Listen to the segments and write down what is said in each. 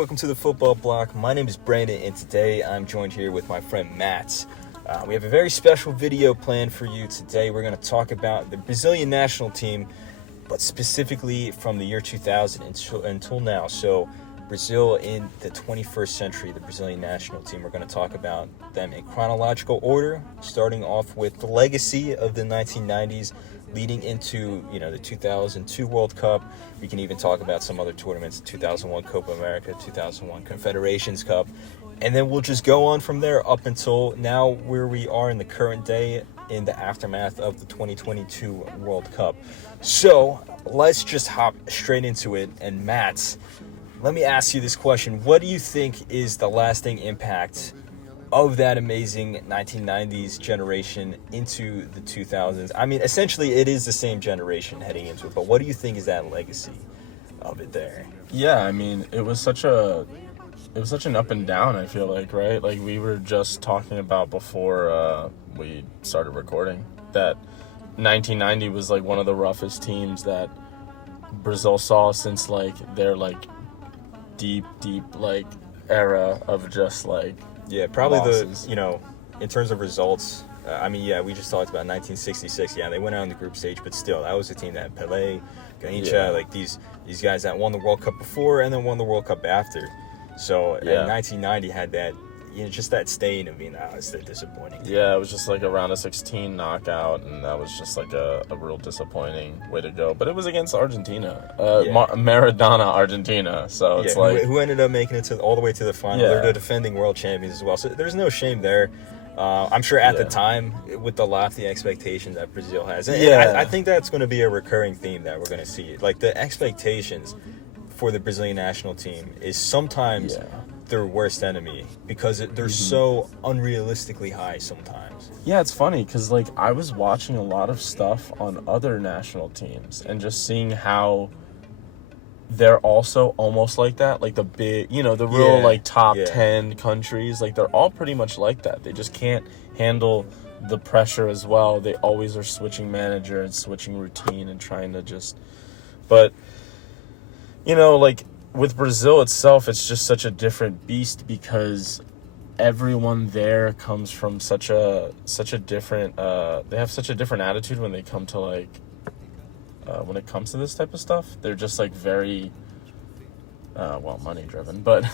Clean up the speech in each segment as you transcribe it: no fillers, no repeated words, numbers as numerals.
welcome to the Football Bloc. My name is Brandon, and today I'm joined here with my friend Matt. We have a very special video planned for you today. We're going to talk about the Brazilian national team, but specifically from the year 2000 until now. So Brazil in the 21st century, the Brazilian national team. We're going to talk about them in chronological order, starting off with the legacy of the 1990s, leading into the 2002 World Cup. We can even talk about some other tournaments: 2001 Copa America, 2001 Confederations Cup, and then we'll just go on from there up until now, where we are in the current day in the aftermath of the 2022 World Cup. So let's just hop straight into it. And Matt, let me ask you this question: what do you think is the lasting impact of that amazing 1990s generation into the 2000s? I mean, essentially, it is the same generation heading into it, but what do you think is that legacy of it there? Yeah, I mean, it was such an up and down, I feel like, right? Like, we were just talking about before we started recording that 1990 was, like, one of the roughest teams that Brazil saw since, like, their, like, deep, like, era of just, like, yeah, probably losses. In terms of results, we just talked about 1966. Yeah, they went out in the group stage, but still, that was a team that had Pelé, Garrincha, like these guys that won the World Cup before and then won the World Cup after. So, and 1990 had that, just that stain of being, it's disappointing. Yeah, it was just like a round of 16 knockout, and that was just like a real disappointing way to go. But it was against Argentina, Maradona Argentina. So it's like who ended up making it all the way to the final. Yeah. They're the defending world champions as well. So there's no shame there. I'm sure at the time, with the lofty expectations that Brazil has, and I think that's going to be a recurring theme that we're going to see. Like, the expectations for the Brazilian national team is sometimes their worst enemy, because they're so unrealistically high sometimes. Yeah, it's funny because, like, I was watching a lot of stuff on other national teams and just seeing how they're also almost like that. Like, the big, the real, like, top 10 countries, like, they're all pretty much like that. They just can't handle the pressure as well. They always are switching manager and switching routine and trying to just... But, like, with Brazil itself, it's just such a different beast because everyone there comes from such a different they have such a different attitude when they come to, like, when it comes to this type of stuff. They're just, like, very money driven, but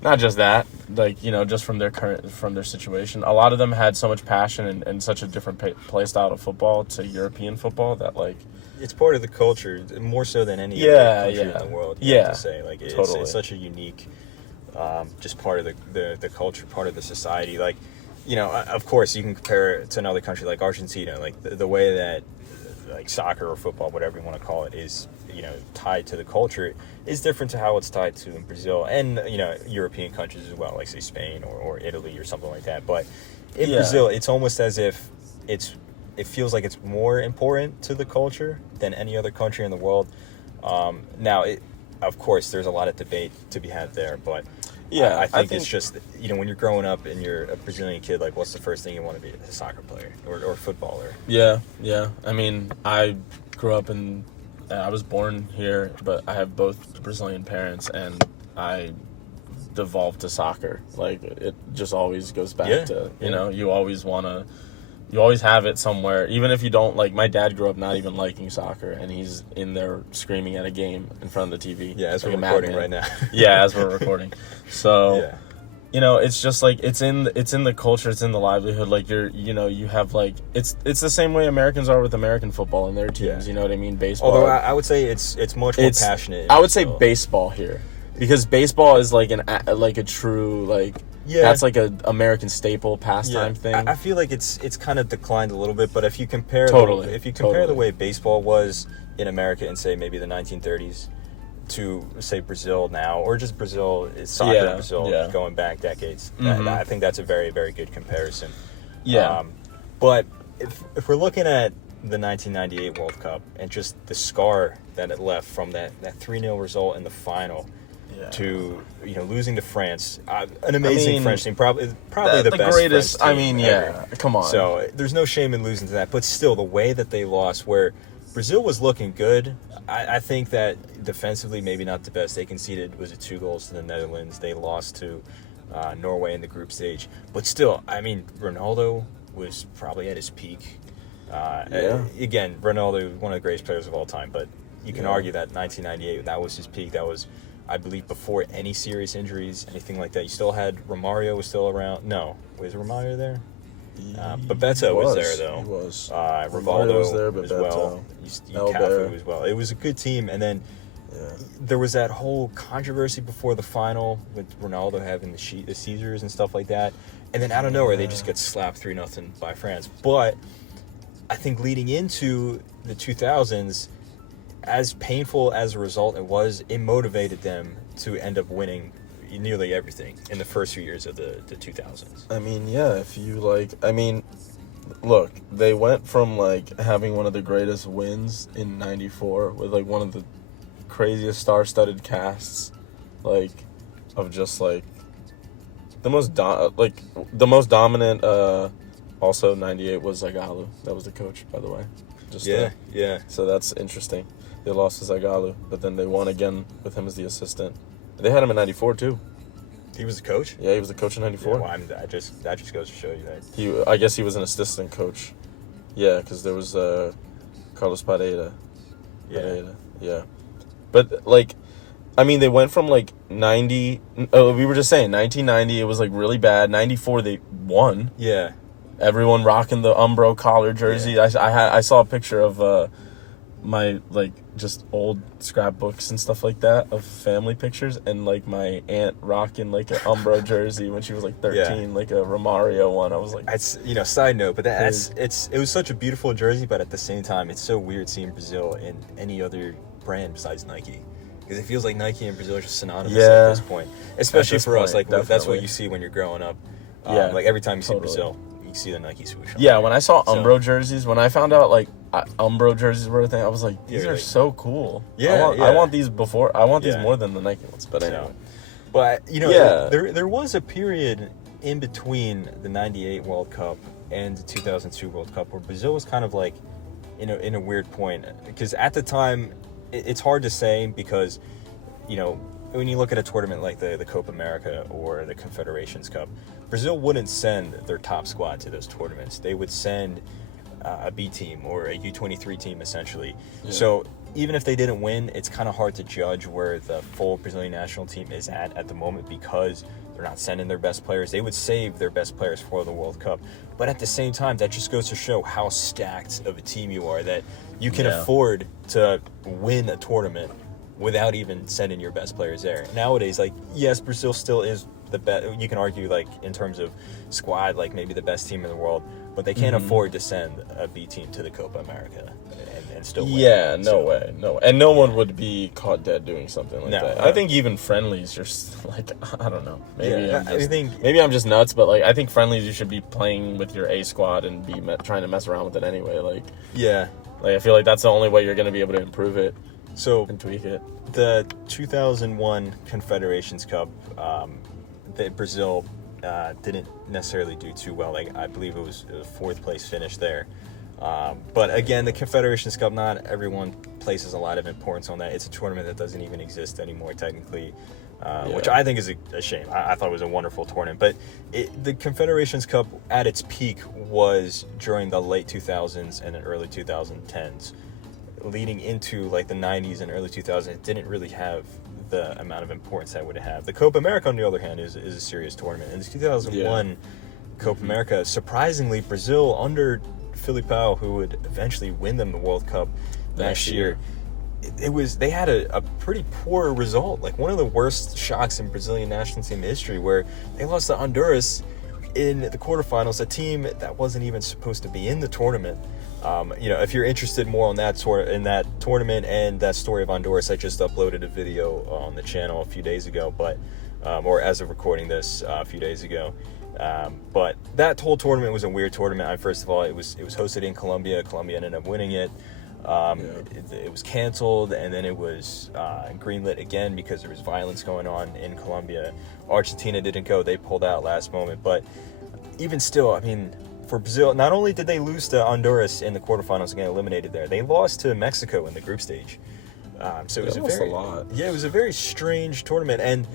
not just that, like, just from their situation. A lot of them had so much passion and such a different play style of football to European football that, like, it's part of the culture, more so than any other country in the world. You have to say, like, it's such a unique, just part of the culture, part of the society. Like, of course, you can compare it to another country like Argentina. Like, the way that, like, soccer or football, whatever you want to call it, is tied to the culture is different to how it's tied to in Brazil and European countries as well, like, say, Spain or Italy or something like that. But in Brazil, it's almost as if it feels like it's more important to the culture than any other country in the world. Now, of course, there's a lot of debate to be had there, but I think it's just, when you're growing up and you're a Brazilian kid, like, what's the first thing you want to be? A soccer player or footballer? Yeah. I mean, I grew up I was born here, but I have both Brazilian parents, and I devolved to soccer. Like, it just always goes back to, you always have it somewhere, even if you don't. Like, my dad grew up not even liking soccer, and he's in there screaming at a game in front of the TV. Yeah, as we're recording right now. Yeah, as we're recording. So, it's just like it's in the culture, it's in the livelihood. Like, you have, like, it's the same way Americans are with American football and their teams. Yeah. You know what I mean? Baseball. Although I would say it's much more passionate. I would say baseball here, because baseball is like a true, like. Yeah, that's like a American staple pastime thing. I feel like it's kind of declined a little bit, but if you compare the way baseball was in America in, say, maybe the 1930s to, say, Brazil now, or just Brazil, soccer in Brazil going back decades, I think that's a very, very good comparison. Yeah. But if we're looking at the 1998 World Cup and just the scar that it left from that 3-0 result in the final, to losing to France, an amazing French team, probably the best greatest. French team ever. Come on. So there's no shame in losing to that, but still, the way that they lost, where Brazil was looking good. I think that defensively, maybe not the best. They conceded, was it 2 goals to the Netherlands? They lost to Norway in the group stage. But still, I mean, Ronaldo was probably at his peak. Again, Ronaldo, one of the greatest players of all time, but you can argue that 1998, that was his peak. That was, I believe, before any serious injuries, anything like that. You still had Romario was still around. No, was Romario there? But Beto was there, though. He was. Rivaldo was there, but as Beto, well. Cafu as well. It was a good team, and then there was that whole controversy before the final with Ronaldo having the seizures and stuff like that. And then out of nowhere, they just get slapped 3-0 by France. But I think leading into the 2000s, as painful as a result it was, it motivated them to end up winning nearly everything in the first few years of the 2000s. I mean, yeah, if you look, they went from having one of the greatest wins in '94 with one of the craziest star-studded casts, of just the most dominant. Also, '98 was Zagallo. That was the coach, by the way. Yeah. So that's interesting. They lost to Zagallo, but then they won again with him as the assistant. They had him in '94 too. He was the coach? Yeah, he was the coach in '94. Yeah, well, that just goes to show you that. I guess he was an assistant coach. Yeah, because there was Carlos Pareda. Yeah. But I mean, they went from 90. We were just saying 1990. It was really bad. '94 they won. Yeah. Everyone rocking the Umbro collar jersey. Yeah. I saw a picture of my just old scrapbooks and stuff like that of family pictures, and my aunt rocking an Umbro jersey when she was 13, a Romario one. I was that's side note, but it was such a beautiful jersey, but at the same time it's so weird seeing Brazil in any other brand besides Nike, because it feels like Nike and Brazil are just synonymous at this point, especially for us. That's what you see when you're growing up. Every time you see Brazil, you see the Nike swoosh on there. When I saw Umbro jerseys, when I found out Umbro jerseys were a thing, I was these are so cool. I want these more than the Nike ones, but anyway. But there was a period in between the '98 World Cup and the 2002 World Cup where Brazil was kind of in a weird point, because at the time it's hard to say, because when you look at a tournament like the Copa America or the Confederations Cup, Brazil wouldn't send their top squad to those tournaments. They would send a B team or a U23 team, essentially. Yeah. So even if they didn't win, it's kind of hard to judge where the full Brazilian national team is at the moment, because they're not sending their best players. They would save their best players for the World Cup. But at the same time, that just goes to show how stacked of a team you are, that you can afford to win a tournament without even sending your best players there. Nowadays, yes, Brazil still is the best. You can argue, in terms of squad, maybe the best team in the world, but they can't afford to send a B team to the Copa America and still win. Yeah, no way. And no one would be caught dead doing something like that. I think even friendlies, you're I don't know. Maybe I'm just nuts, but I think friendlies, you should be playing with your A squad and be trying to mess around with it anyway. I feel that's the only way you're going to be able to improve it. And tweak it. The 2001 Confederations Cup, Brazil didn't necessarily do too well. I believe it was a 4th place finish there. But again, the Confederations Cup, not everyone places a lot of importance on that. It's a tournament that doesn't even exist anymore, technically, which I think is a shame. I thought it was a wonderful tournament. But the Confederations Cup at its peak was during the late 2000s and the early 2010s. Leading into the 90s and early 2000s, it didn't really have the amount of importance that would have. The Copa America, on the other hand, is a serious tournament. In the 2001 Copa America, surprisingly, Brazil under Filipao, who would eventually win them the World Cup next year, they had a pretty poor result. One of the worst shocks in Brazilian national team history, where they lost to Honduras in the quarterfinals, a team that wasn't even supposed to be in the tournament. If you're interested more on that tournament and that story of Honduras, I just uploaded a video on the channel a few days ago, or as of recording this, a few days ago. But that whole tournament was a weird tournament. First of all, it was hosted in Colombia. Colombia ended up winning it. It was canceled, and then it was greenlit again because there was violence going on in Colombia. Argentina didn't go; they pulled out last moment. But even still, for Brazil, not only did they lose to Honduras in the quarterfinals and get eliminated there, they lost to Mexico in the group stage. So it was a lot. Yeah, it was a very strange tournament. And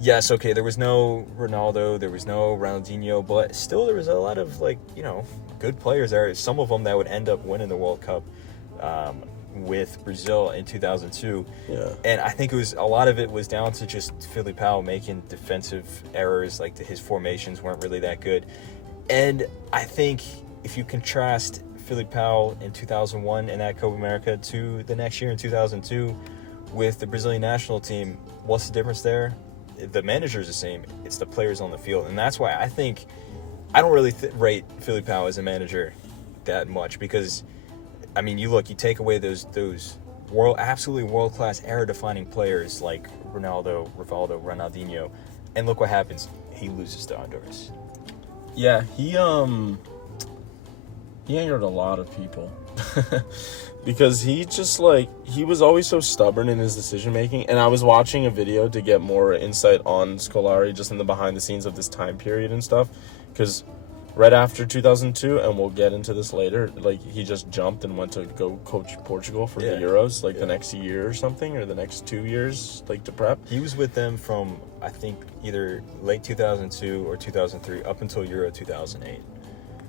yes, okay, there was no Ronaldo, there was no Ronaldinho, but still there was a lot of, like, you know, good players there. Some of them that would end up winning the World Cup with Brazil in 2002. Yeah. And I think a lot of it was down to just Filipao making defensive errors, like his formations weren't really that good. And I think if you contrast Filipao in 2001 in that Copa America to the next year in 2002 with the Brazilian national team, what's the difference there? The manager's the same. It's the players on the field. And that's why I think I don't really rate Filipao as a manager that much, because, I mean, you take away those absolutely world-class era-defining players like Ronaldo, Rivaldo, Ronaldinho, and look what happens. He loses to Honduras. Yeah, he angered a lot of people because he was always so stubborn in his decision making. And I was watching a video to get more insight on Scolari, just in the behind the scenes of this time period and stuff, because right after 2002, and we'll get into this later, like, he just jumped and went to go coach Portugal for the Euros, the next year or something, or the next 2 years, like, to prep. He was with them from, I think, either late 2002 or 2003 up until Euro 2008.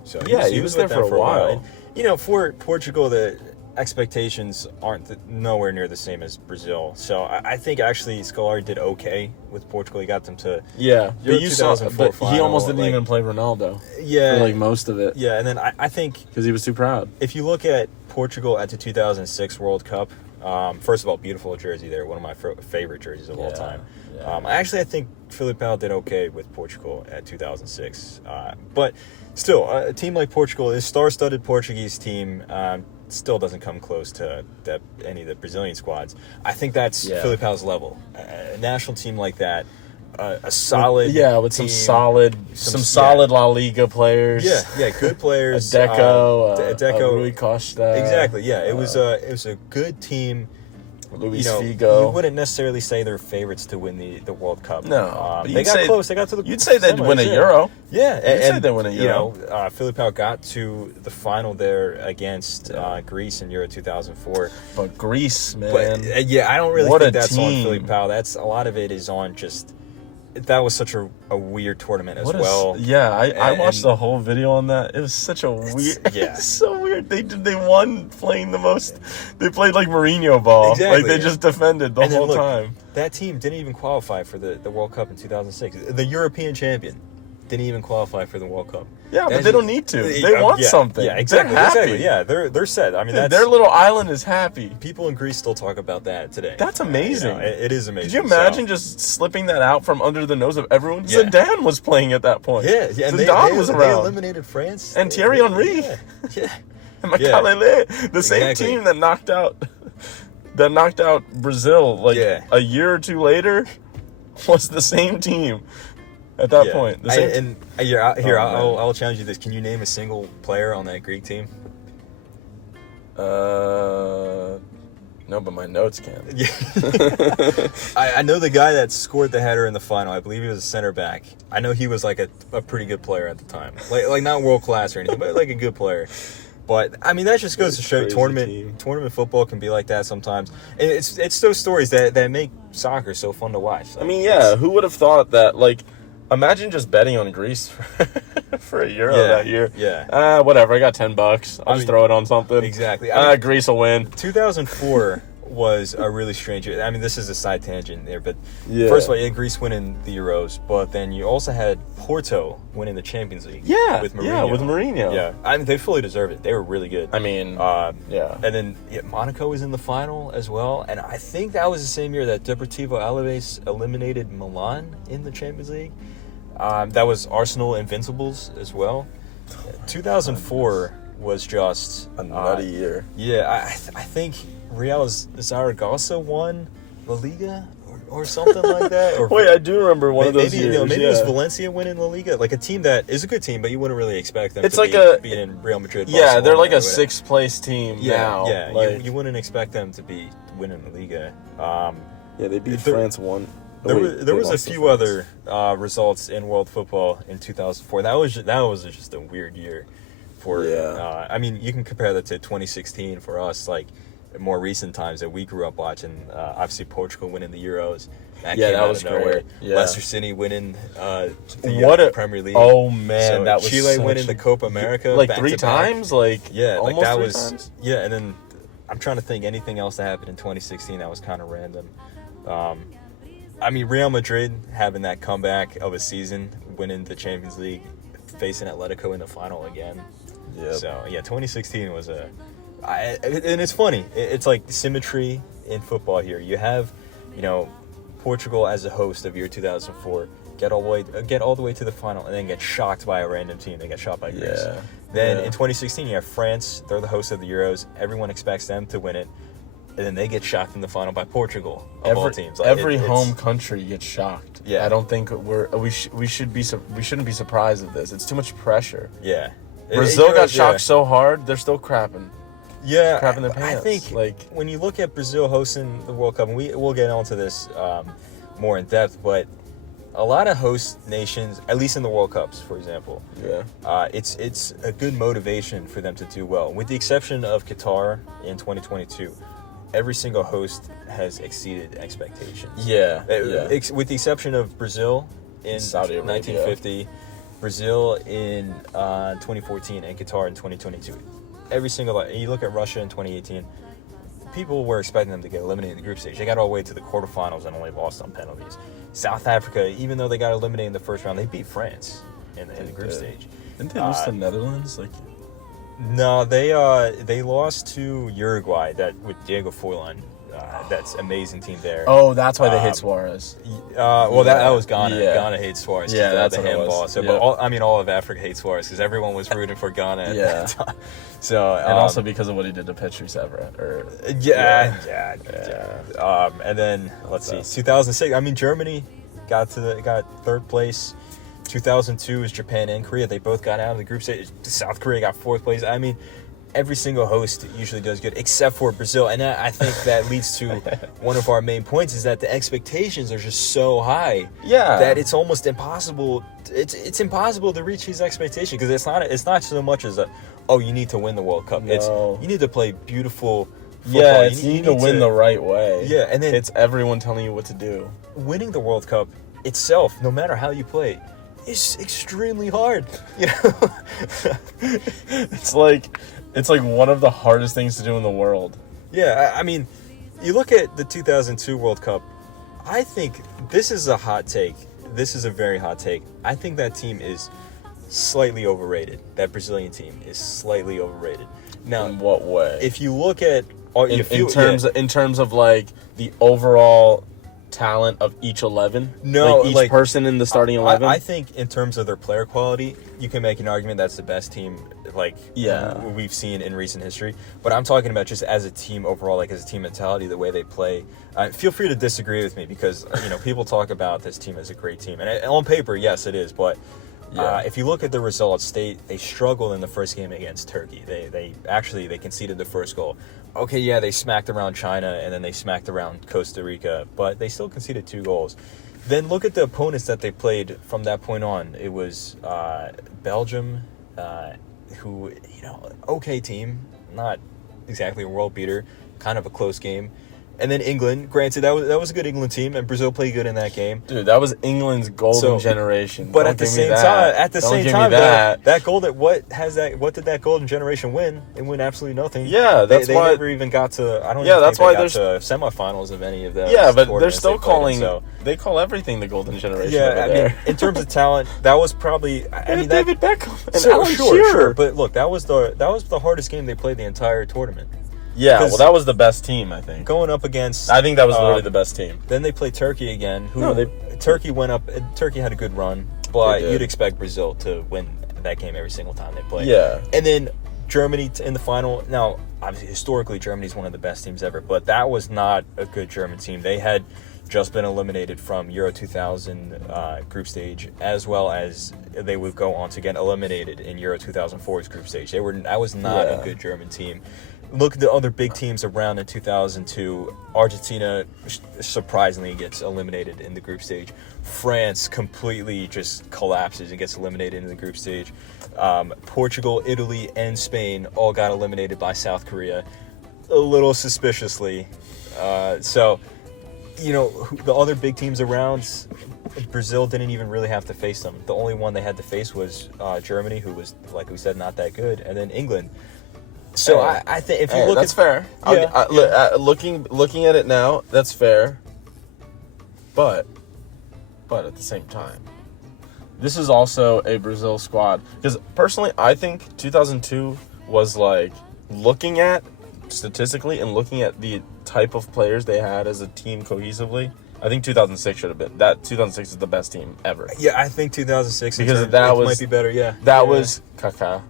So he was there for a while. And, you know, for Portugal, the expectations aren't nowhere near the same as Brazil. So I think actually Scolari did okay with Portugal. He got them to Euro but you saw, but he almost didn't even play Ronaldo. Yeah, for most of it. Yeah, and then I think because he was too proud. If you look at Portugal at the 2006 World Cup, first of all, beautiful jersey there, one of my favorite jerseys of all time. I think Filipao did okay with Portugal at 2006, but still, a team like Portugal, this star-studded Portuguese team, still doesn't come close to any of the Brazilian squads. I think that's Filipao's level. A national team like that, a solid with team, some solid La Liga players. Good players. Deco, Rui Costa. Exactly. Yeah, it was a good team. Luis Figo. You wouldn't necessarily say they're favorites to win the World Cup. No, they got close. They got to the. You'd say they'd win a Euro. Yeah, you'd say they'd win a Euro. Filipao got to the final there against Greece in Euro 2004. But Greece, man. But I don't really think that's on Filipao. That's a lot of it is on just. That was such a weird tournament as well. I watched the whole video on that. It was such a weird. It's so weird. They won playing the most. They played like Mourinho ball. Exactly. Like they just defended the whole time. That team didn't even qualify for the World Cup in 2006. The European champion didn't even qualify for the World Cup. Yeah, but they don't need to. They want something. Yeah, exactly. They're happy. Exactly. Yeah, they're set. I mean, their little island is happy. People in Greece still talk about that today. That's amazing. It is amazing. Could you imagine just slipping that out from under the nose of everyone? Yeah. Zidane was playing at that point. Yeah. And Zidane was around. They eliminated France. And Thierry Henry. Yeah. And Makalele. The same team that knocked out Brazil a year or two later was the same team. At that point, I'll challenge you this. Can you name a single player on that Greek team? No, but my notes can. Yeah. I know the guy that scored the header in the final. I believe he was a center back. I know he was like a pretty good player at the time. Like not world class or anything, but like a good player. But I mean, that just goes to show tournament football can be like that sometimes. And it's those stories that make soccer so fun to watch. Like, I mean, who would have thought that, like, imagine just betting on Greece for a Euro that year. Yeah. Whatever. I got $10. I'll just throw it on something. Exactly. Greece will win. 2004 was a really strange year. I mean, this is a side tangent there, but first of all, Greece winning the Euros, but then you also had Porto winning the Champions League. Yeah. With Mourinho. Yeah, with Mourinho. Yeah. I mean, they fully deserved it. They were really good. I mean, And then Monaco was in the final as well, and I think that was the same year that Deportivo Alaves eliminated Milan in the Champions League. That was Arsenal Invincibles as well. 2004 was just a nutty year. Yeah, I think Real Zaragoza won La Liga or something like that. Or wait, I do remember one of those years. Maybe it was Valencia winning La Liga, like a team that is a good team, but you you wouldn't really expect them to be in Real Madrid. Yeah, Barcelona, they're like a sixth place team now. Yeah, like, you wouldn't expect them to be winning La Liga. They beat France 1. There was a few other results in world football in 2004. That was just a weird year. For I mean, you can compare that to 2016 for us, like more recent times that we grew up watching. Obviously, Portugal winning the Euros. That was great. Yeah. Leicester City winning the Premier League. Oh man, so that was Chile winning the Copa America like 3 times. Like like that was times? And then I'm trying to think anything else that happened in 2016 that was kind of random. I mean, Real Madrid having that comeback of a season, winning the Champions League, facing Atletico in the final again. Yeah. So 2016 was and it's funny. It's like symmetry in football here. You have, Portugal as a host of year 2004 get all the way to the final and then get shocked by a random team. They get shot by Greece. Yeah. Then in 2016 you have France. They're the host of the Euros. Everyone expects them to win it, and then they get shocked in the final by Portugal of all teams. Like, every home country gets shocked. Yeah. I don't think we shouldn't be surprised of this. It's too much pressure. Yeah. Brazil got shocked so hard, they're still crapping. Yeah, crapping their pants. I think when you look at Brazil hosting the World Cup, and we'll get onto this more in depth, but a lot of host nations, at least in the World Cups, for example, it's a good motivation for them to do well. With the exception of Qatar in 2022, every single host has exceeded expectations. With the exception of Brazil in Saudi Arabia. 1950, Brazil in 2014, and Qatar in 2022. Every single, you look at Russia in 2018, people were expecting them to get eliminated in the group stage. They got all the way to the quarterfinals and only lost on penalties. South Africa, even though they got eliminated in the first round, they beat France in the group stage. Didn't they lose to the Netherlands? No, they lost to Uruguay with Diego Forlan. That's amazing team there. Oh, that's why they hate Suarez. That was Ghana. Yeah. Ghana hates Suarez. Yeah, that's the what it handball. was. So, Yeah. but all of Africa hates Suarez because everyone was rooting for Ghana at that time. So, and also because of what he did to Petri Severa. And then let's see, 2006. I mean, Germany got third place. 2002 is Japan and Korea. They both got out of the group stage. South Korea got fourth place. I mean, every single host usually does good, except for Brazil. And I think that leads to one of our main points is that the expectations are just so high. Yeah. That it's almost impossible. It's impossible to reach these expectations because it's not so much as you need to win the World Cup. No. It's you need to play beautiful football. Yeah, you need to win the right way. Yeah, and then it's everyone telling you what to do. Winning the World Cup itself, no matter how you play, is extremely hard. It's like one of the hardest things to do in the world. Yeah, I mean, you look at the 2002 World Cup, I think this is a hot take. This is a very hot take. I think that team is slightly overrated. That Brazilian team is slightly overrated. Now, in what way? If you look at in terms of like the overall talent of each 11, each person in the starting 11. I think in terms of their player quality, you can make an argument that's the best team we've seen in recent history. But I'm talking about just as a team overall, like as a team mentality, the way they play. Feel free to disagree with me because people talk about this team as a great team, and on paper, yes, it is. But if you look at the results, they struggled in the first game against Turkey. They conceded the first goal. Okay, yeah, they smacked around China and then they smacked around Costa Rica, but they still conceded 2 goals. Then look at the opponents that they played from that point on. It was Belgium, who, okay team, not exactly a world beater, kind of a close game. And then England, granted, that was a good England team, and Brazil played good in that game. Dude, that was England's golden generation. But at the same time, that goal what did that golden generation win? It won absolutely nothing. Yeah, they never even got to. I don't. Yeah, that's why there's semifinals of any of that. Yeah, but they're still calling. They call everything the golden generation. Yeah, I mean, in terms of talent, that was probably. David Beckham and Alan Shearer. Sure, but look, that was the hardest game they played the entire tournament. Yeah, well, that was the best team, I think. Going up against... I think that was literally the best team. Then they played Turkey again. Turkey went up... Turkey had a good run, but you'd expect Brazil to win that game every single time they play. Yeah. And then Germany in the final. Now, obviously, historically, Germany's one of the best teams ever, but that was not a good German team. They had just been eliminated from Euro 2000 group stage, as well as they would go on to get eliminated in Euro 2004's group stage. That was not a good German team. Look at the other big teams around in 2002. Argentina surprisingly gets eliminated in the group stage. France completely just collapses and gets eliminated in the group stage. Portugal, Italy, and Spain all got eliminated by South Korea, a little suspiciously. So, the other big teams around, Brazil didn't even really have to face them. The only one they had to face was Germany, who was, like we said, not that good, and then England. So I think if you look that's at... fair. Looking at it now, that's fair. But at the same time, this is also a Brazil squad. Because personally, I think 2002 was like, looking at statistically and looking at the type of players they had as a team cohesively, I think 2006 should have been. 2006 is the best team ever. Yeah, I think 2006 because that was, might be better, yeah. That was Kaká.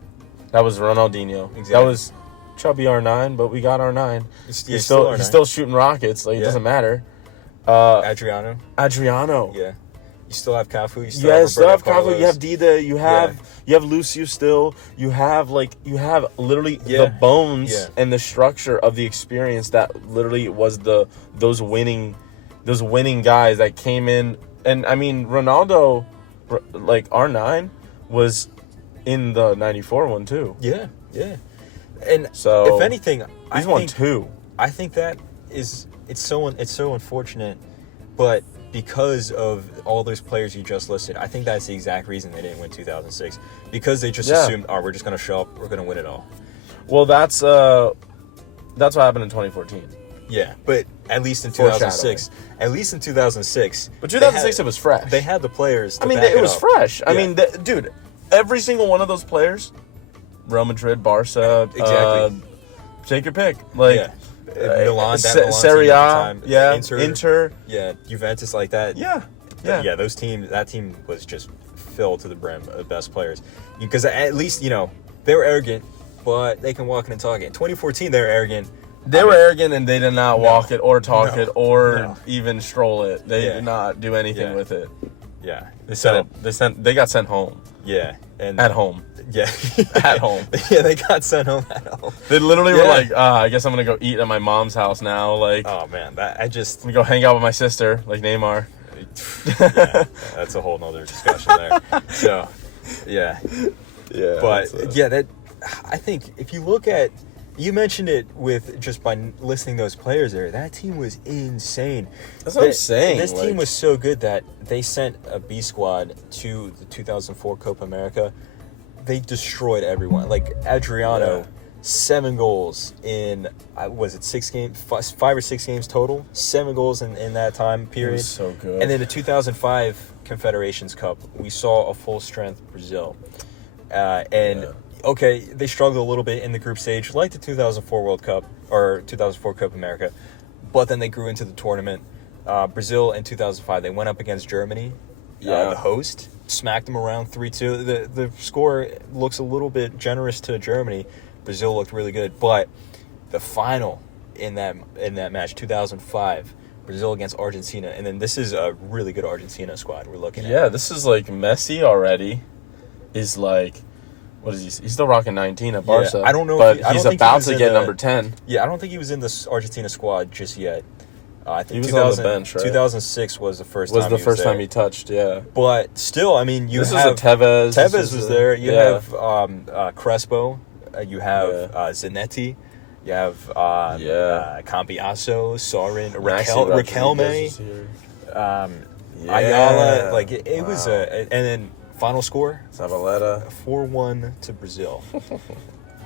That was Ronaldinho. Exactly. That was chubby R9, but we got R9. He's still shooting rockets. Like, it doesn't matter. Adriano. Yeah. You still have Cafu. You still have Cafu. You have Dida. You have Lucio still. You have literally the bones and the structure of the experience that literally was those winning guys that came in. And I mean, Ronaldo, like R9, was in the 94 one too. Yeah. And so, if anything, he's won 2. I think that it's so unfortunate, but because of all those players you just listed, I think that's the exact reason they didn't win 2006. Because they just assumed, we're just going to show up, we're going to win it all. Well, that's what happened in 2014. Yeah, but at least in 2006. But 2006 it was fresh. They had the players to it was fresh. I mean, dude, every single one of those players, Real Madrid, Barca, exactly. Take your pick. Like, Milan, Serie A, Inter. Yeah, Juventus, like that. Yeah. That team was just filled to the brim of best players. Because at least, they were arrogant, but they can walk it and talk it. In 2014, they were arrogant. They were arrogant and they did not walk it or talk it or even stroll it. They did not do anything with it. Yeah. They got sent home. Yeah. And at home. Yeah. At home. Yeah, they got sent home at home. They literally were like, I guess I'm going to go eat at my mom's house now. Like, oh, man. I'm going to go hang out with my sister, like Neymar. Yeah, that's a whole nother discussion there. So, yeah. Yeah. But, I think if you look at... You mentioned it with just by listing those players there. That team was insane. That's what I'm saying. This team was so good that they sent a B squad to the 2004 Copa America. They destroyed everyone. Like Adriano, 7 goals in, was it 6 games? 5 or 6 games total? 7 goals in that time period. It was so good. And then the 2005 Confederations Cup, we saw a full-strength Brazil. Okay, they struggled a little bit in the group stage, like the 2004 World Cup, or 2004 Copa America, but then they grew into the tournament. Brazil in 2005, they went up against Germany, the host, smacked them around 3-2. The score looks a little bit generous to Germany. Brazil looked really good, but the final in that match, 2005, Brazil against Argentina, and then this is a really good Argentina squad we're looking at. Yeah, this is like Messi already is like... What is he? He's still rocking 19 at Barca. Yeah, I don't know, but he's about to get number 10. Yeah, I don't think he was in the Argentina squad just yet. I think he was on the bench, right? 2006 was the first time he touched, yeah. But still, I mean, this have... This is a Tevez. Tevez was there. You have Crespo. You have Zanetti. You have Cambiaso, Sorin, Riquelme, Ayala. Like, it was and then... Final score? Zavaleta. 4-1 to Brazil.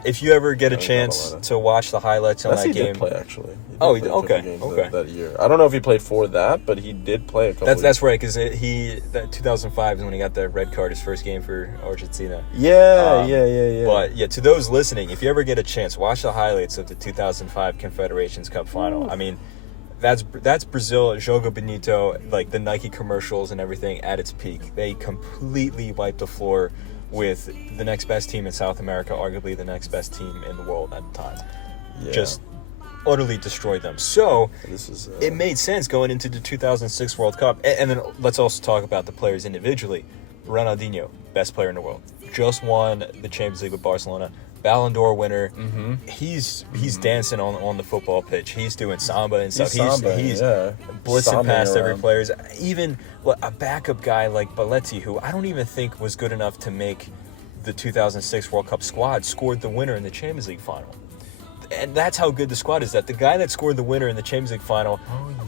If you ever get a chance to watch the highlights on that game. He did play, actually. Okay. That year. I don't know if he played for that, but he did play a couple That's right, because that 2005 is when he got the red card, his first game for Argentina. Yeah. But, to those listening, if you ever get a chance, watch the highlights of the 2005 Confederations Cup final. I mean... That's Brazil, Jogo Bonito, like the Nike commercials and everything at its peak. They completely wiped the floor with the next best team in South America, arguably the next best team in the world at the time. Yeah. Just utterly destroyed them. So This is it made sense going into the 2006 World Cup. And then let's also talk about the players individually. Ronaldinho, best player in the world, just won the Champions League with Barcelona. Ballon d'Or winner. Mm-hmm. He's dancing on the football pitch. He's doing samba and stuff. He's yeah. blitzing Sambing past every around. player. Even a backup guy like Balletti, who I don't even think was good enough to make the 2006 World Cup squad, scored the winner in the Champions League final. And that's how good the squad is. That the guy that scored the winner in the Champions League final,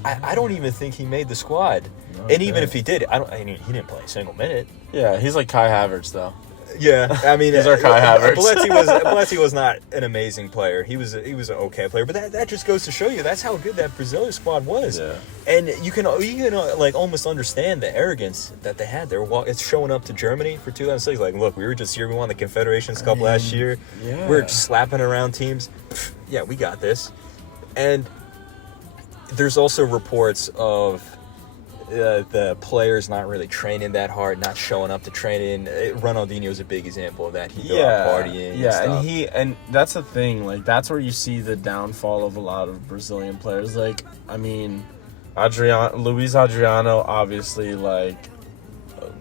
I don't even think he made the squad. Okay. And even if he did, he didn't play a single minute. Yeah, he's like Kai Havertz though. Yeah, I mean, He's our Kai Havertz. Balletti was not an amazing player. He was an okay player, but that just goes to show you that's how good that Brazilian squad was. Yeah. And you can like almost understand the arrogance that they had. It's showing up to Germany for 2006. Like, look, we were just here. We won the Confederations Cup last year. Yeah. We're just slapping around teams. Pfft, yeah, we got this. And there's also reports of the players not really training that hard, not showing up to training. Ronaldinho is a big example of that. He go out partying. Yeah, and that's the thing. Like, that's where you see the downfall of a lot of Brazilian players. Like, I mean, Luis Adriano obviously like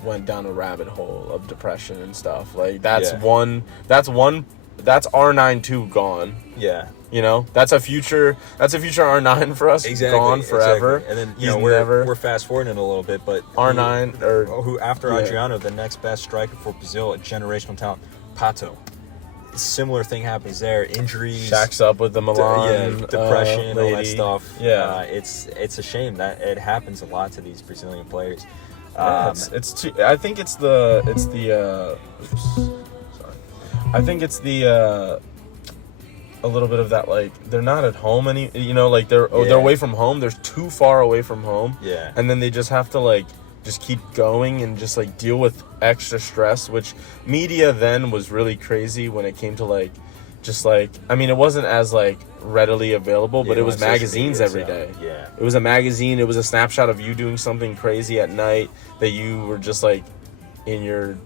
went down a rabbit hole of depression and stuff. Like, that's R9-2 gone. Yeah. You know, that's a future R9 for us. Exactly, Gone forever. Exactly. And then He's we're fast forwarding a little bit, but R9 who after Adriano, the next best striker for Brazil, a generational talent, Pato. Similar thing happens there. Injuries. Shacks up with the Milan. Depression, all that stuff. Yeah, it's a shame that it happens a lot to these Brazilian players. I think it's the I think it's the a little bit of that, like, they're not at home like they're away from home. They're too far away from home. Yeah. And then they just have to like just keep going and just like deal with extra stress, which media then was really crazy when it came to like just like, I mean, it wasn't as like readily available, but it was magazines every day. Yeah. It was a magazine. It was a snapshot of you doing something crazy at night that you were just like in your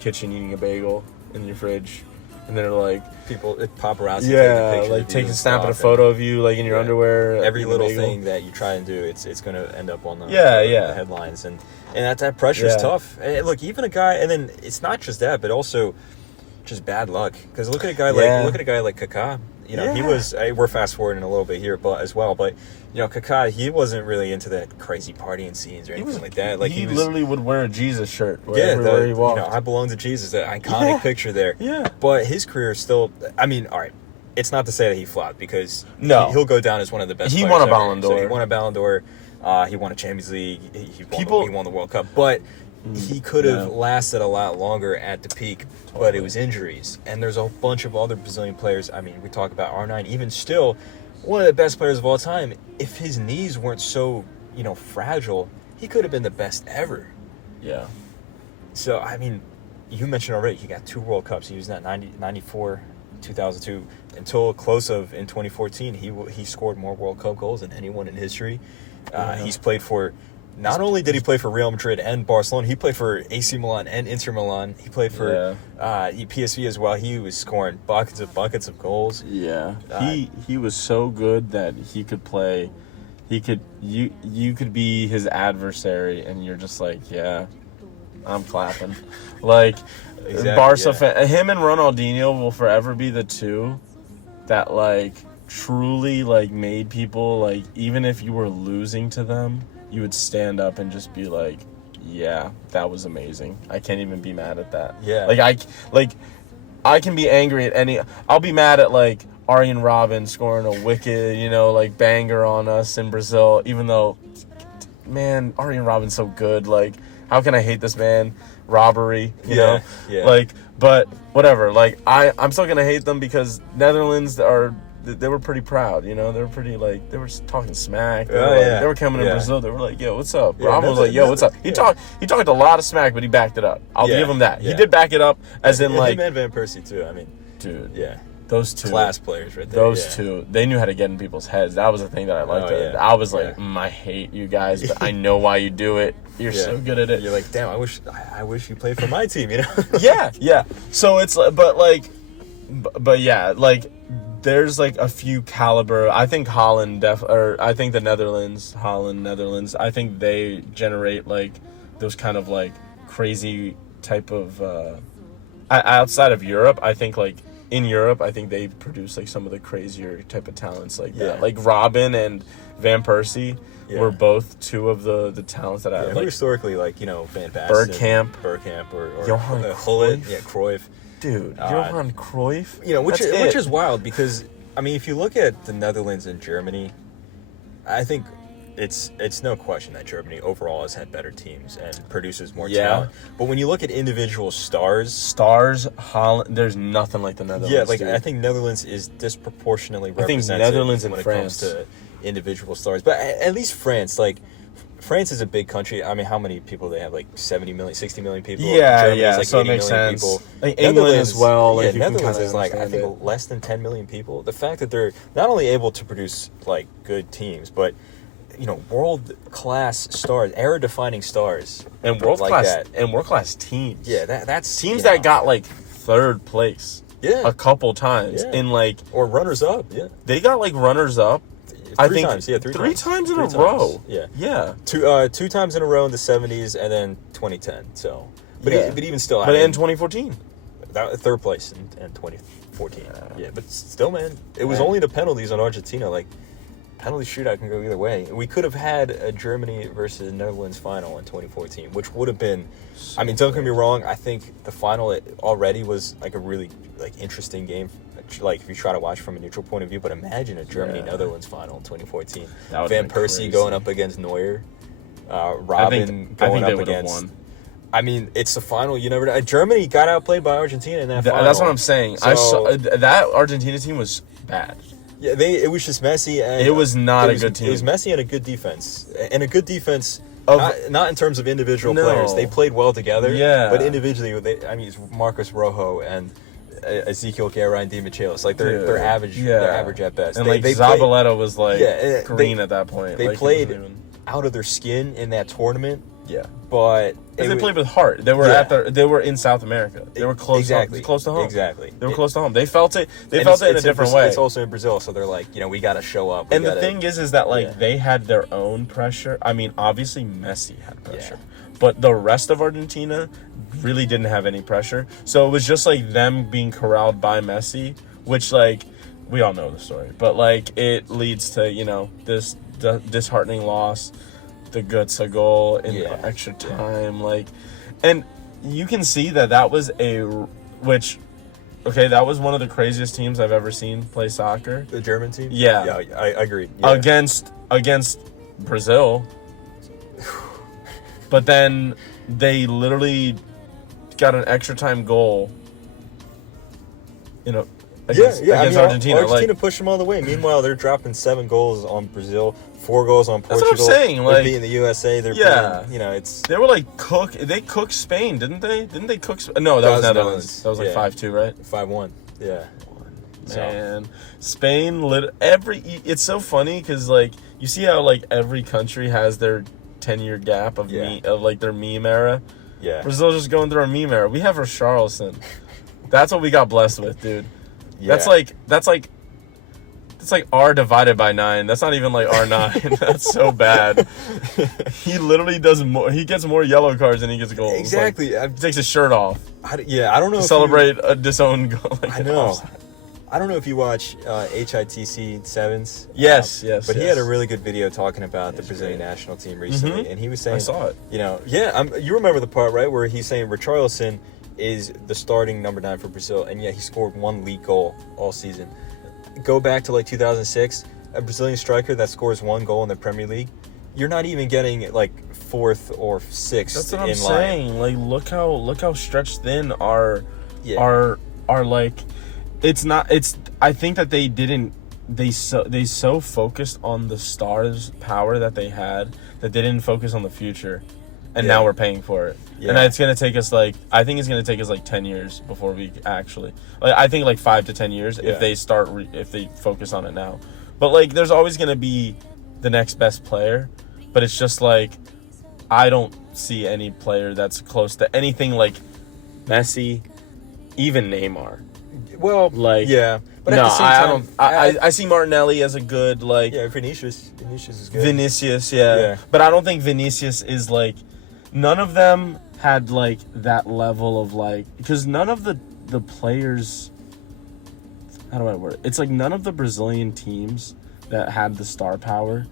kitchen eating a bagel in your fridge. And they're like people, paparazzi, snapping a photo of you like in your underwear. Every little thing that you try and do, it's going to end up on the headlines, and that pressure is tough. And look, even a guy, and then it's not just that, but also just bad luck. Because look at a guy like Kaká. You know, he was. We're fast forwarding a little bit here, but you know, Kaká, he wasn't really into that crazy partying scenes or anything like that. Like he literally would wear a Jesus shirt wherever he walked. You know, I belong to Jesus. That iconic picture there. Yeah. But his career still. I mean, all right. It's not to say that he flopped, because he'll go down as one of the best. He players won a ever. Ballon d'Or. So he won a Ballon d'Or. He won a Champions League. He won the World Cup. But he could have lasted a lot longer at the peak, but it was injuries. And there's a bunch of other Brazilian players. I mean, we talk about R9, even still, one of the best players of all time. If his knees weren't so, fragile, he could have been the best ever. Yeah. So, I mean, you mentioned already, he got 2 World Cups. He was in that 94, 2002. Until close of in 2014, he scored more World Cup goals than anyone in history. He's played for... Not only did he play for Real Madrid and Barcelona, he played for AC Milan and Inter Milan. He played for PSV as well. He was scoring buckets of goals. Yeah, he was so good that he could play. You could be his adversary, and you're just like, yeah, I'm clapping. Like, exactly, Barca fan, him and Ronaldinho will forever be the two that like truly like made people like, even if you were losing to them, you would stand up and just be like, yeah, that was amazing. I can't even be mad at that. Yeah. I can be angry at I'll be mad at like Arjen Robben scoring a wicked, like banger on us in Brazil, even though, man, Arjen Robben's so good. Like, how can I hate this man? Robbery, you know? Yeah. Like, but whatever. Like, I'm still gonna hate them because Netherlands they were pretty proud, They were pretty, like, they were talking smack. They were coming to Brazil. They were like, yo, what's up? Robben was like, yo, what's up? He talked a lot of smack, but he backed it up. I'll give him that. He did back it up, as in, like... Him and Van Persie, too. I mean... Dude. Yeah. Those two. Class players right there. Those two. They knew how to get in people's heads. That was the thing that I liked. I was like, I hate you guys, but I know why you do it. You're so good at it. You're like, damn, I wish you played for my team, Yeah. So it's... But yeah, like... there's like a few caliber. I think I think the Netherlands, I think they generate like those kind of like crazy type of outside of Europe. I think like in Europe, I think they produce like some of the crazier type of talents like that. Like Robin and Van Persie were both two of the talents that I like. Historically, like, you know, Van Basten, Bergkamp or Johan Gullit, Cruyff. Dude, Johan Cruyff. You know, which is wild because, I mean, if you look at the Netherlands and Germany, I think it's no question that Germany overall has had better teams and produces more talent. But when you look at individual stars, Holland, there's nothing like the Netherlands. Yeah, like dude. I think Netherlands is disproportionately represented. I think Netherlands and when France. it comes to individual stars, but at least France, like. France is a big country. I mean, how many people they have? Like 70 million, 60 million people. Yeah, like so it 80 makes million sense. People. Like England as well. Like Netherlands is like, I think, less than 10 million people. The fact that they're not only able to produce like good teams, but, you know, world-class stars, era-defining stars. And world-class teams. Yeah, that's... Teams that got like third place. Yeah. A couple times. In like... Or runners-up, They got like runners-up. Three times in a row. Yeah. Two times in a row in the 70s and then 2010. So, but even still, but in 2014, third place in 2014. Yeah, but still, man, it was only the penalties on Argentina. Like, penalty shootout can go either way. We could have had a Germany versus Netherlands final in 2014, which would have been. I mean, don't get me wrong. I think the final already was like a really like interesting game. Like if you try to watch from a neutral point of view, but imagine a Germany-Netherlands final in 2014. Van Persie going up against Neuer, Robin going up against. I mean, it's the final. You never know. Germany got outplayed by Argentina in that final. That's what I'm saying. So, I saw that Argentina team was bad. Yeah, it was just Messi, and it was not a good team. It was Messi and a good defense, not in terms of individual players. They played well together, but individually, it's Marcos Rojo and Ezekiel Guerra and Di Michelis. Like they're average. They're average at best. And Zabaleta was like green at that point. They played out of their skin in that tournament. Yeah, but they played with heart. They were they were in South America. They were close to home. Exactly. They were close to home. They felt it. They felt it in a different way. It's also in Brazil, so they're like, you know, we got to show up. And the thing is that like they had their own pressure. I mean, obviously Messi had pressure, but the rest of Argentina really didn't have any pressure. So it was just like them being corralled by Messi, which like we all know the story, but like it leads to, you know, this disheartening loss. The Götze goal in extra time, like, and you can see that was that was one of the craziest teams I've ever seen play soccer. The German team? Yeah, I agree. Yeah. Against Brazil, but then they literally got an extra time goal. Against Argentina. Argentina pushed them all the way. Meanwhile, they're dropping 7 goals on Brazil, 4 goals on Portugal. That's what I'm saying. They're beating the USA. They're beating, it's... They were like they cooked Spain, didn't they? Didn't they cook... No, that was Netherlands. That was like 5-2, right? 5-1, yeah. Man, Spain, it's so funny because, like, you see how, like, every country has their 10-year gap of their meme era? Yeah. Brazil's just going through a meme era. We have Richarlison. That's what we got blessed with, dude. Yeah. That's like R divided by 9. That's not even like R9. That's so bad. He literally does more. He gets more yellow cards than he gets goals. Exactly. Like, he takes his shirt off. I don't know. To celebrate a disowned goal. Like, I know. I don't know if you watch HITC Sevens. Yes. But he had a really good video talking about the Brazilian national team recently, and he was saying, I saw it. You know, you remember the part, right, where he's saying Richarlison is the starting number 9 for Brazil, and he scored 1 league goal all season. Go back to like 2006, a Brazilian striker that scores 1 goal in the Premier League, you're not even getting like 4th or 6th. That's what I'm saying. Like, look how stretched thin are like. I think that they so focused on the stars power that they had that they didn't focus on the future. And now we're paying for it. Yeah. And it's going to take us I think it's going to take us 10 years before we actually, I think 5 to 10 years if they if they focus on it now. But there's always going to be the next best player, but it's just I don't see any player that's close to anything like Messi, even Neymar. Well, Like, yeah, but no, at the same I time, don't. I see Martinelli as a good like. yeah, Vinicius is good. Vinicius, yeah. But I don't think Vinicius is like. None of them had like that level of like, because none of the players. How do I word it? It's like none of the Brazilian teams that had the star power,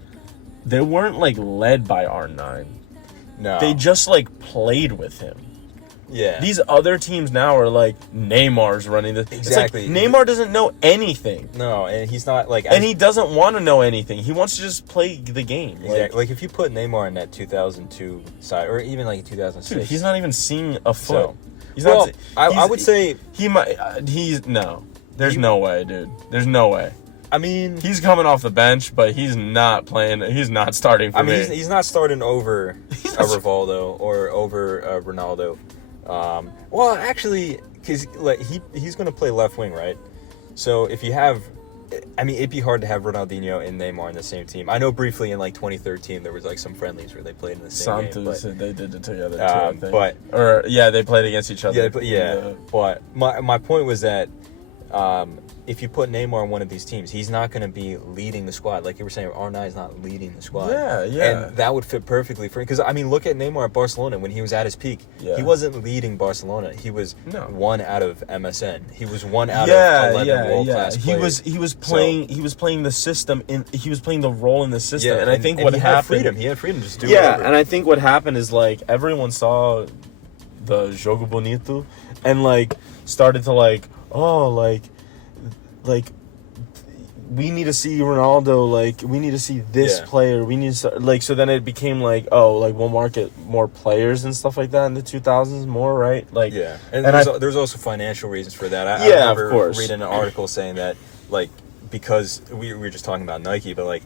they weren't like led by R9. No, They just like played with him. yeah. These other teams now are like Neymar's running the Exactly. It's like Neymar doesn't know anything. No, and he's not like. And he doesn't want to know anything. He wants to just play the game. Exactly. Like if you put Neymar in that 2002 side, or even like 2006, Dude, he's not even seeing a foot. So, He's well, not. I would say he might. He's no. There's no way, dude. There's no way. I mean, He's coming off the bench, but he's not playing. He's not starting for me. he's not starting over Rivaldo or over Ronaldo. Well, actually, because like he's going to play left wing, right? So if you have, I mean, it'd be hard to have Ronaldinho and Neymar in the same team. I know briefly in like 2013 there was like some friendlies where they played in the same game. Santos, they did it together too. I think. But they played against each other. But my point was that if you put Neymar on one of these teams, he's not going to be leading the squad. Like you were saying, R9 is not leading the squad. Yeah. And that would fit perfectly for him. Because, I mean, look at Neymar at Barcelona when he was at his peak. Yeah. He wasn't leading Barcelona. He was one out of MSN. He was one out of 11 world-class players. He was playing the system, he was playing the role in the system. Yeah, and I think what he happened... He had freedom to just do Yeah, whatever. and I think what happened is, like, everyone saw the Jogo Bonito and, like, started to, like, we need to see Ronaldo, like, we need to see this player, we need to, like, so then it became like, we'll market more players and stuff like that in the 2000s more, right? Like, yeah, and there's also financial reasons for that. I remember of course. reading an article saying that, like, because we were just talking about Nike, but like,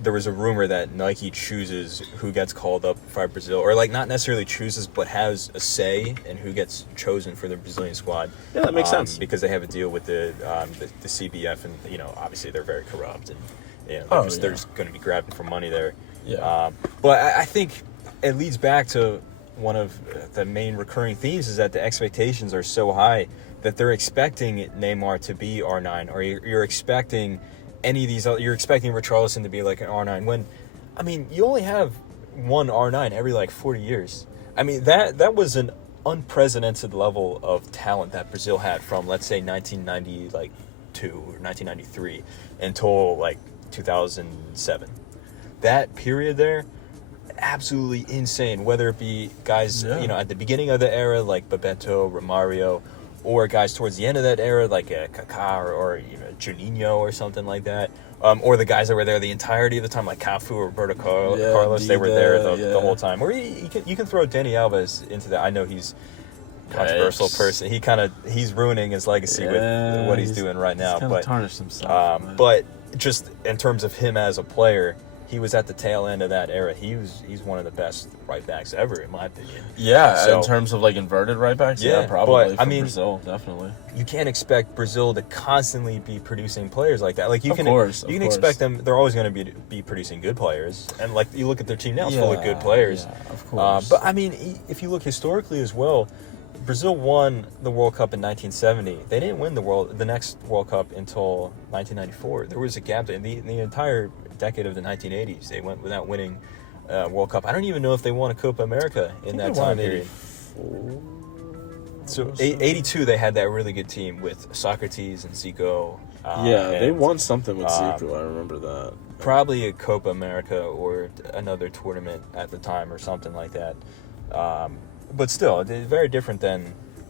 there was a rumor that Nike chooses who gets called up for Brazil, or like not necessarily chooses, but has a say in who gets chosen for the Brazilian squad. Yeah, that makes sense because they have a deal with the CBF, and obviously they're very corrupt, and they're just going to be grabbing for money there. Yeah. But I think it leads back to one of the main recurring themes is that the expectations are so high that they're expecting Neymar to be R9, or you're expecting any of these other, you're expecting Richarlison to be like an R9 when, I mean, you only have one R9 every like 40 years. I mean, that was an unprecedented level of talent that Brazil had from, let's say, 1992 or 1993 until like 2007. That period there, absolutely insane, whether it be guys, at the beginning of the era like Bebeto, Romario, or guys towards the end of that era, like Kaká or Juninho or something like that, or the guys that were there the entirety of the time, like Cafu or Roberto Carlos, they were there the whole time. Or you can throw Dani Alves into that. I know he's a controversial person. He's ruining his legacy with what he's doing right now. But tarnished himself. But just in terms of him as a player, he was at the tail end of that era. He's one of the best right backs ever, in my opinion. Yeah, so, in terms of like inverted right backs, probably. But, Brazil, definitely. You can't expect Brazil to constantly be producing players like that. Like you can expect them. They're always going to be producing good players, and like you look at their team now, it's full of good players. Yeah, of course. But I mean, if you look historically as well, Brazil won the World Cup in 1970. They didn't win the next World Cup until 1994. There was a gap in the entire decade of the 1980s. They went without winning World Cup. I don't even know if they won a Copa America in that time period. So 82, they had that really good team with Socrates and Zico. They won something with Zico. I remember that. Probably a Copa America or another tournament at the time or something like that. But still, it's very different than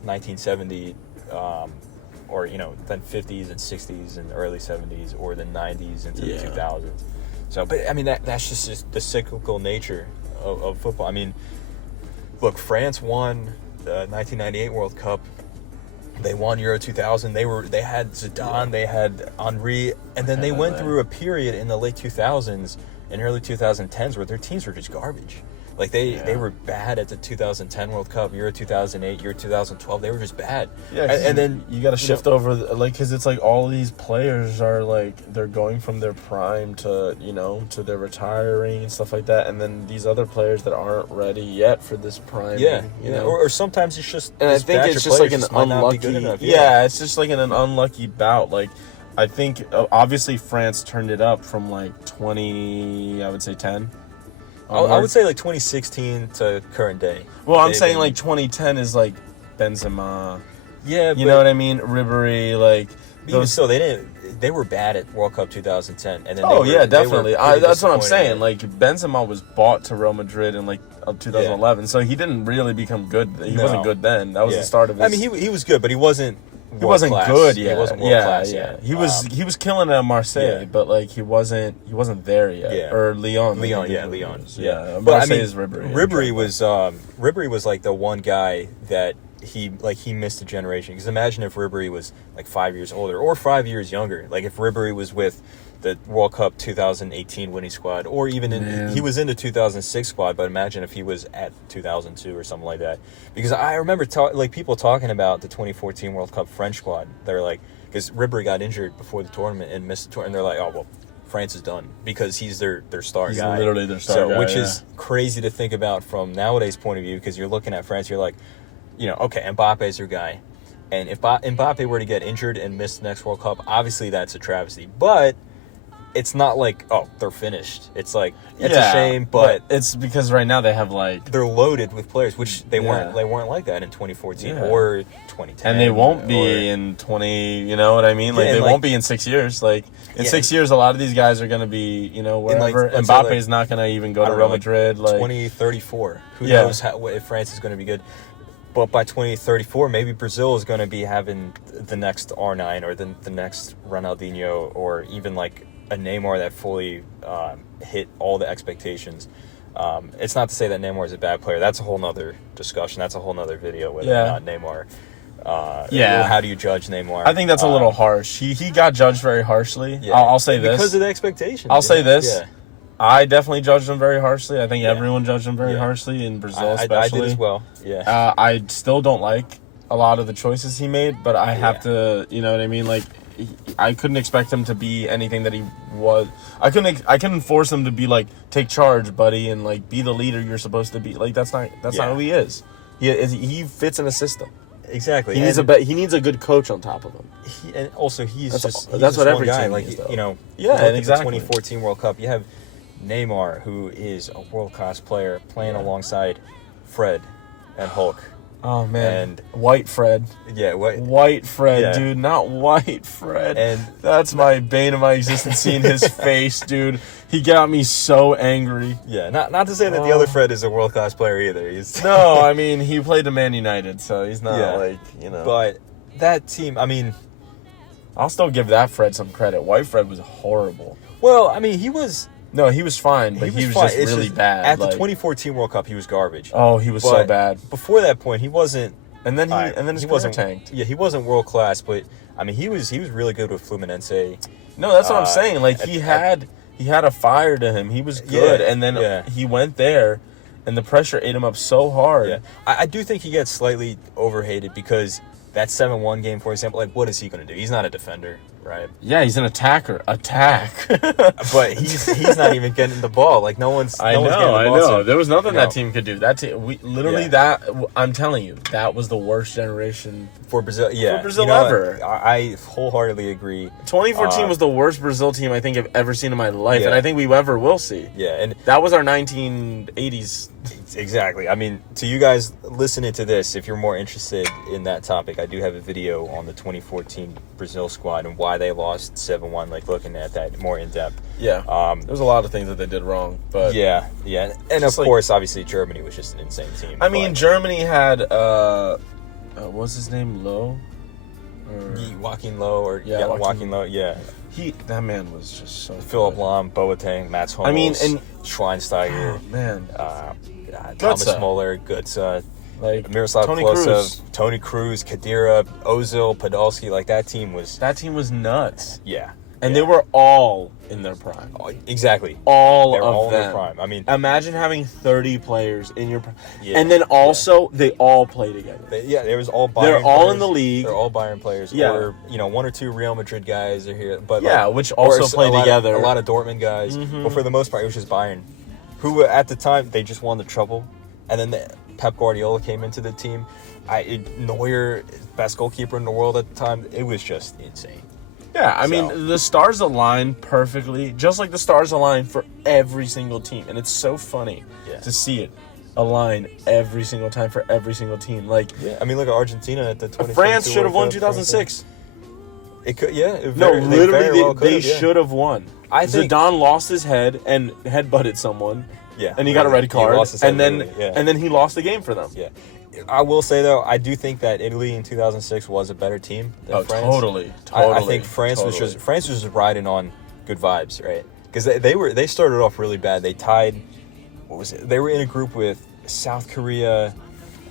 1970, or than 50s and 60s and early 70s, or the 90s into the 2000s. So, but I mean that's just the cyclical nature of football. I mean, look, France won the 1998 World Cup. They won Euro 2000. They had Zidane, they had Henry, and then they went through a period in the late 2000s and early 2010s where their teams were just garbage. Like they were bad at the 2010 World Cup, Euro 2008, Euro 2012. They were just bad. Yeah, and then you got to shift over, like, because it's like all these players are like they're going from their prime to to their retiring and stuff like that, and then these other players that aren't ready yet for this prime. Or sometimes it's just. And I think it's just like an unlucky. Yeah, it's just like an unlucky bout. Like, I think obviously France turned it up from like 20, I would say 10. I would say like 2016 to current day. Well, I'm saying like 2010 is like Benzema. Yeah, you know what I mean. Ribéry, like those. So they were bad at World Cup 2010, and then definitely. That's what I'm saying. Like Benzema was bought to Real Madrid in like 2011, so he didn't really become good. He wasn't good then. That was the start of his. I mean, he was good, but he wasn't. He wasn't good yet. He wasn't world class yet. He was killing it at Marseille, but like he wasn't there yet. Yeah. Or Lyon. Lyon. Yeah. But Marseille is Ribéry. Ribéry was like the one guy that he missed a generation. Because imagine if Ribéry was like 5 years older or 5 years younger. Like if Ribéry was with the World Cup 2018 winning squad, or even he was in the 2006 squad, but imagine if he was at 2002 or something like that. Because I remember people talking about the 2014 World Cup French squad. They're like, because Ribéry got injured before the tournament and missed the tournament, and they're like, oh well, France is done because he's their star guy. He's literally their star guy, which is crazy to think about from nowadays point of view, because you're looking at France, you're like, okay, Mbappe's your guy, and if Mbappe were to get injured and miss the next World Cup, obviously that's a travesty, but it's not like, oh, they're finished. It's like, it's a shame, but it's because right now they have like, they're loaded with players, which they weren't like that in 2014 or 2010. And they won't be in 20, you know what I mean? Like they won't be in 6 years. Like in 6 years, a lot of these guys are going to be, wherever. Mbappe's not going to even go to Real Madrid. Like 2034. Who knows if France is going to be good. But by 2034, maybe Brazil is going to be having the next R9 or the next Ronaldinho, or even like a Neymar that fully hit all the expectations. It's not to say that Neymar is a bad player. That's a whole nother discussion. That's a whole nother video, whether or not Neymar. How do you judge Neymar? I think that's a little harsh. He got judged very harshly. Yeah. I'll say this. Because of the expectations. I'll say this. Yeah. I definitely judged him very harshly. I think everyone judged him very harshly, in Brazil especially. I did as well, yeah. I still don't like a lot of the choices he made, but I have to, you know what I mean? Like, I couldn't expect him to be anything that he was. I couldn't force him to be like, take charge, buddy, and like be the leader you're supposed to be. Like that's not who he is. He fits in a system. Exactly. He needs a good coach on top of him. And also he's that's what every guy team like is, exactly. The 2014 World Cup. You have Neymar, who is a world class player, playing alongside Fred and Hulk. Oh man, and White Fred. Yeah, White Fred, dude, not White Fred. And that's my bane of my existence, seeing his face, dude. He got me so angry. Yeah, not to say that the other Fred is a world class player either. No, I mean he played to Man United, so he's not But that team, I mean, I'll still give that Fred some credit. White Fred was horrible. Well, I mean he was fine, but he was just really bad. At the 2014 World Cup, he was garbage. Oh, he was so bad. Before that point, he wasn't. And then he wasn't tanked. Yeah, he wasn't world class, but I mean, he was really good with Fluminense. No, that's what I'm saying. Like he had a fire to him. He was good, and then he went there, and the pressure ate him up so hard. Yeah, I do think he gets slightly overhated because that 7-1 game, for example, like what is he going to do? He's not a defender. Right. Yeah, he's an attacker. But he's not even getting the ball. Like no one's. I know. There was nothing that team could do. That team, that I'm telling you, that was the worst generation for Brazil. Yeah, for Brazil ever. I wholeheartedly agree. 2014 was the worst Brazil team I think I've ever seen in my life, and I think we ever will see. Yeah, and that was our 1980s. Exactly. I mean, to you guys listening to this, if you're more interested in that topic, I do have a video on the 2014 Brazil squad and why they lost 7-1, like looking at that more in depth. Yeah. There's a lot of things that they did wrong, but yeah. And of course, obviously Germany was just an insane team. I mean, Germany had what's his name, Lowe? Joachim Low, or Joachim Low, yeah. That man was just so Philip good. Lahm, Boateng, Mats Hummels, I mean, and Schweinsteiger, Thomas Muller, Götze, like Miroslav Toni Klose, Kroos. Toni Kroos, Khedira, Ozil, Podolski. Like that team was nuts. Yeah, And they were all in their prime. Exactly. They're all of in them. their prime. I mean, imagine having 30 players in your prime. Yeah, and then also, they all play together. There was all Bayern They're all players. in the league. They're all Bayern players. Yeah. Or, one or two Real Madrid guys are here. But which also play together. A lot of Dortmund guys. Mm-hmm. But for the most part, it was just Bayern. Who, at the time, they just won the treble. And then Pep Guardiola came into the team. Neuer, best goalkeeper in the world at the time. It was just insane. Yeah, I mean, the stars align perfectly, just like the stars align for every single team. And it's so funny to see it align every single time for every single team. Like, I mean, look at Argentina at the 2022 France should have won World Cup, 2006. It could, They should have won. I think Zidane lost his head and headbutted someone. Yeah, and he got a red card. He lost his head, and then he lost the game for them. Yeah. I will say, though, I do think that Italy in 2006 was a better team than France. Totally. I think France was just riding on good vibes, right? Because they started off really bad. They tied, what was it? They were in a group with South Korea,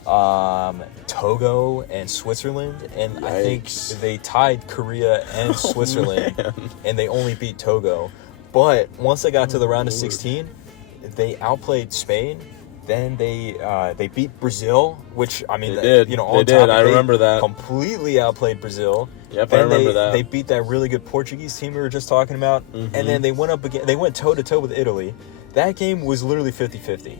Togo, and Switzerland, and Yikes. I think they tied Korea and Switzerland, and they only beat Togo. But once they got to the round of 16, they outplayed Spain. Then they beat Brazil, which, I mean, they did. I remember that. Completely outplayed Brazil. Yep, then I remember that. They beat that really good Portuguese team we were just talking about. Mm-hmm. And then they went up again. They went toe-to-toe with Italy. That game was literally 50-50.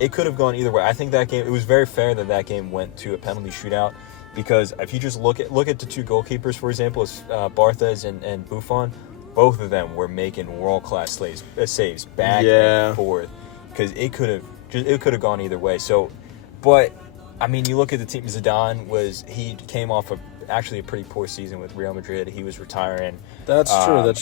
It could have gone either way. I think that game, it was very fair that game went to a penalty shootout, because if you just look at the two goalkeepers, for example, Barthez and Buffon, both of them were making world-class saves back and forth, because it could have gone either way. So, but I mean, you look at the team. Zidane he came off of actually a pretty poor season with Real Madrid. He was retiring. That's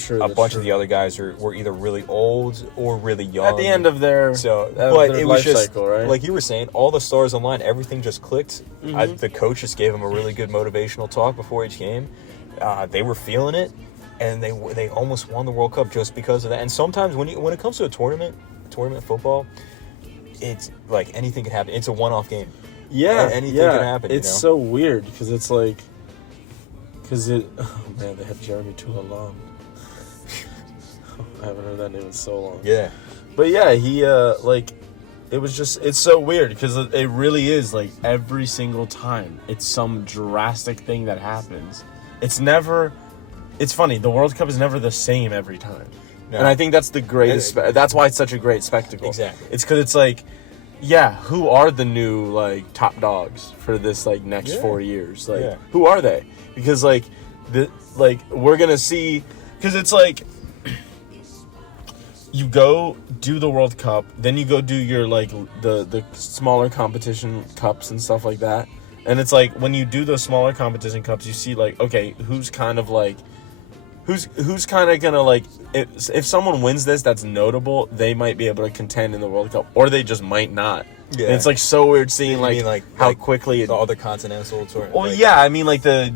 true. A bunch of the other guys were either really old or really young at the end of their but it was just cycle, right? Like you were saying, all the stars aligned. Everything just clicked. Mm-hmm. The coach just gave them a really good motivational talk before each game. They were feeling it, and they almost won the World Cup just because of that. And sometimes when it comes to a tournament football, it's like anything can happen. It's a one-off game. Yeah, anything can happen. It's so weird because it's like, oh man, they had Jeremy Tulalong. I haven't heard that name in so long. Yeah, but yeah, he it's so weird because it really is like every single time it's some drastic thing that happens. It's funny. The World Cup is never the same every time. No. And I think that's the greatest. That's why it's such a great spectacle. Exactly. It's because it's like, who are the new like top dogs for this like next 4 years? Like, who are they? Because we're gonna see. Because it's like, you go do the World Cup, then you go do your like the smaller competition cups and stuff like that. And it's like when you do those smaller competition cups, you see like, okay, who's kind of gonna like, if someone wins this that's notable, they might be able to contend in the World Cup, or they just might not. Yeah, and it's like so weird seeing how quickly the other continental tournament. Well, I mean like the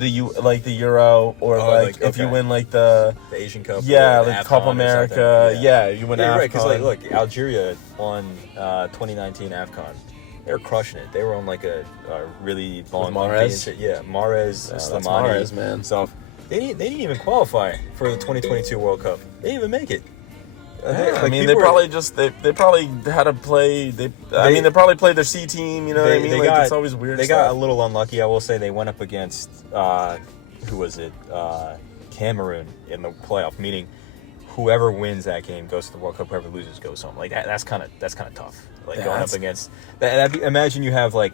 Euro, or if you win like the Asian Cup, like Copa America, you win AFCON. Right, because look, Algeria won 2019 AFCON. They were crushing it. They were on like a really long Mahrez. Mahrez, that's Slimani, Mahrez, man. So they didn't even qualify for the 2022 World Cup. They didn't even make it. I mean, they probably had to play. They probably played their C team. You know what I mean? It's always weird. They got a little unlucky. I will say they went up against who was it? Cameroon in the playoff. Meaning, whoever wins that game goes to the World Cup. Whoever loses goes home. Like that's kind of tough. Like going up against that. Imagine you have like,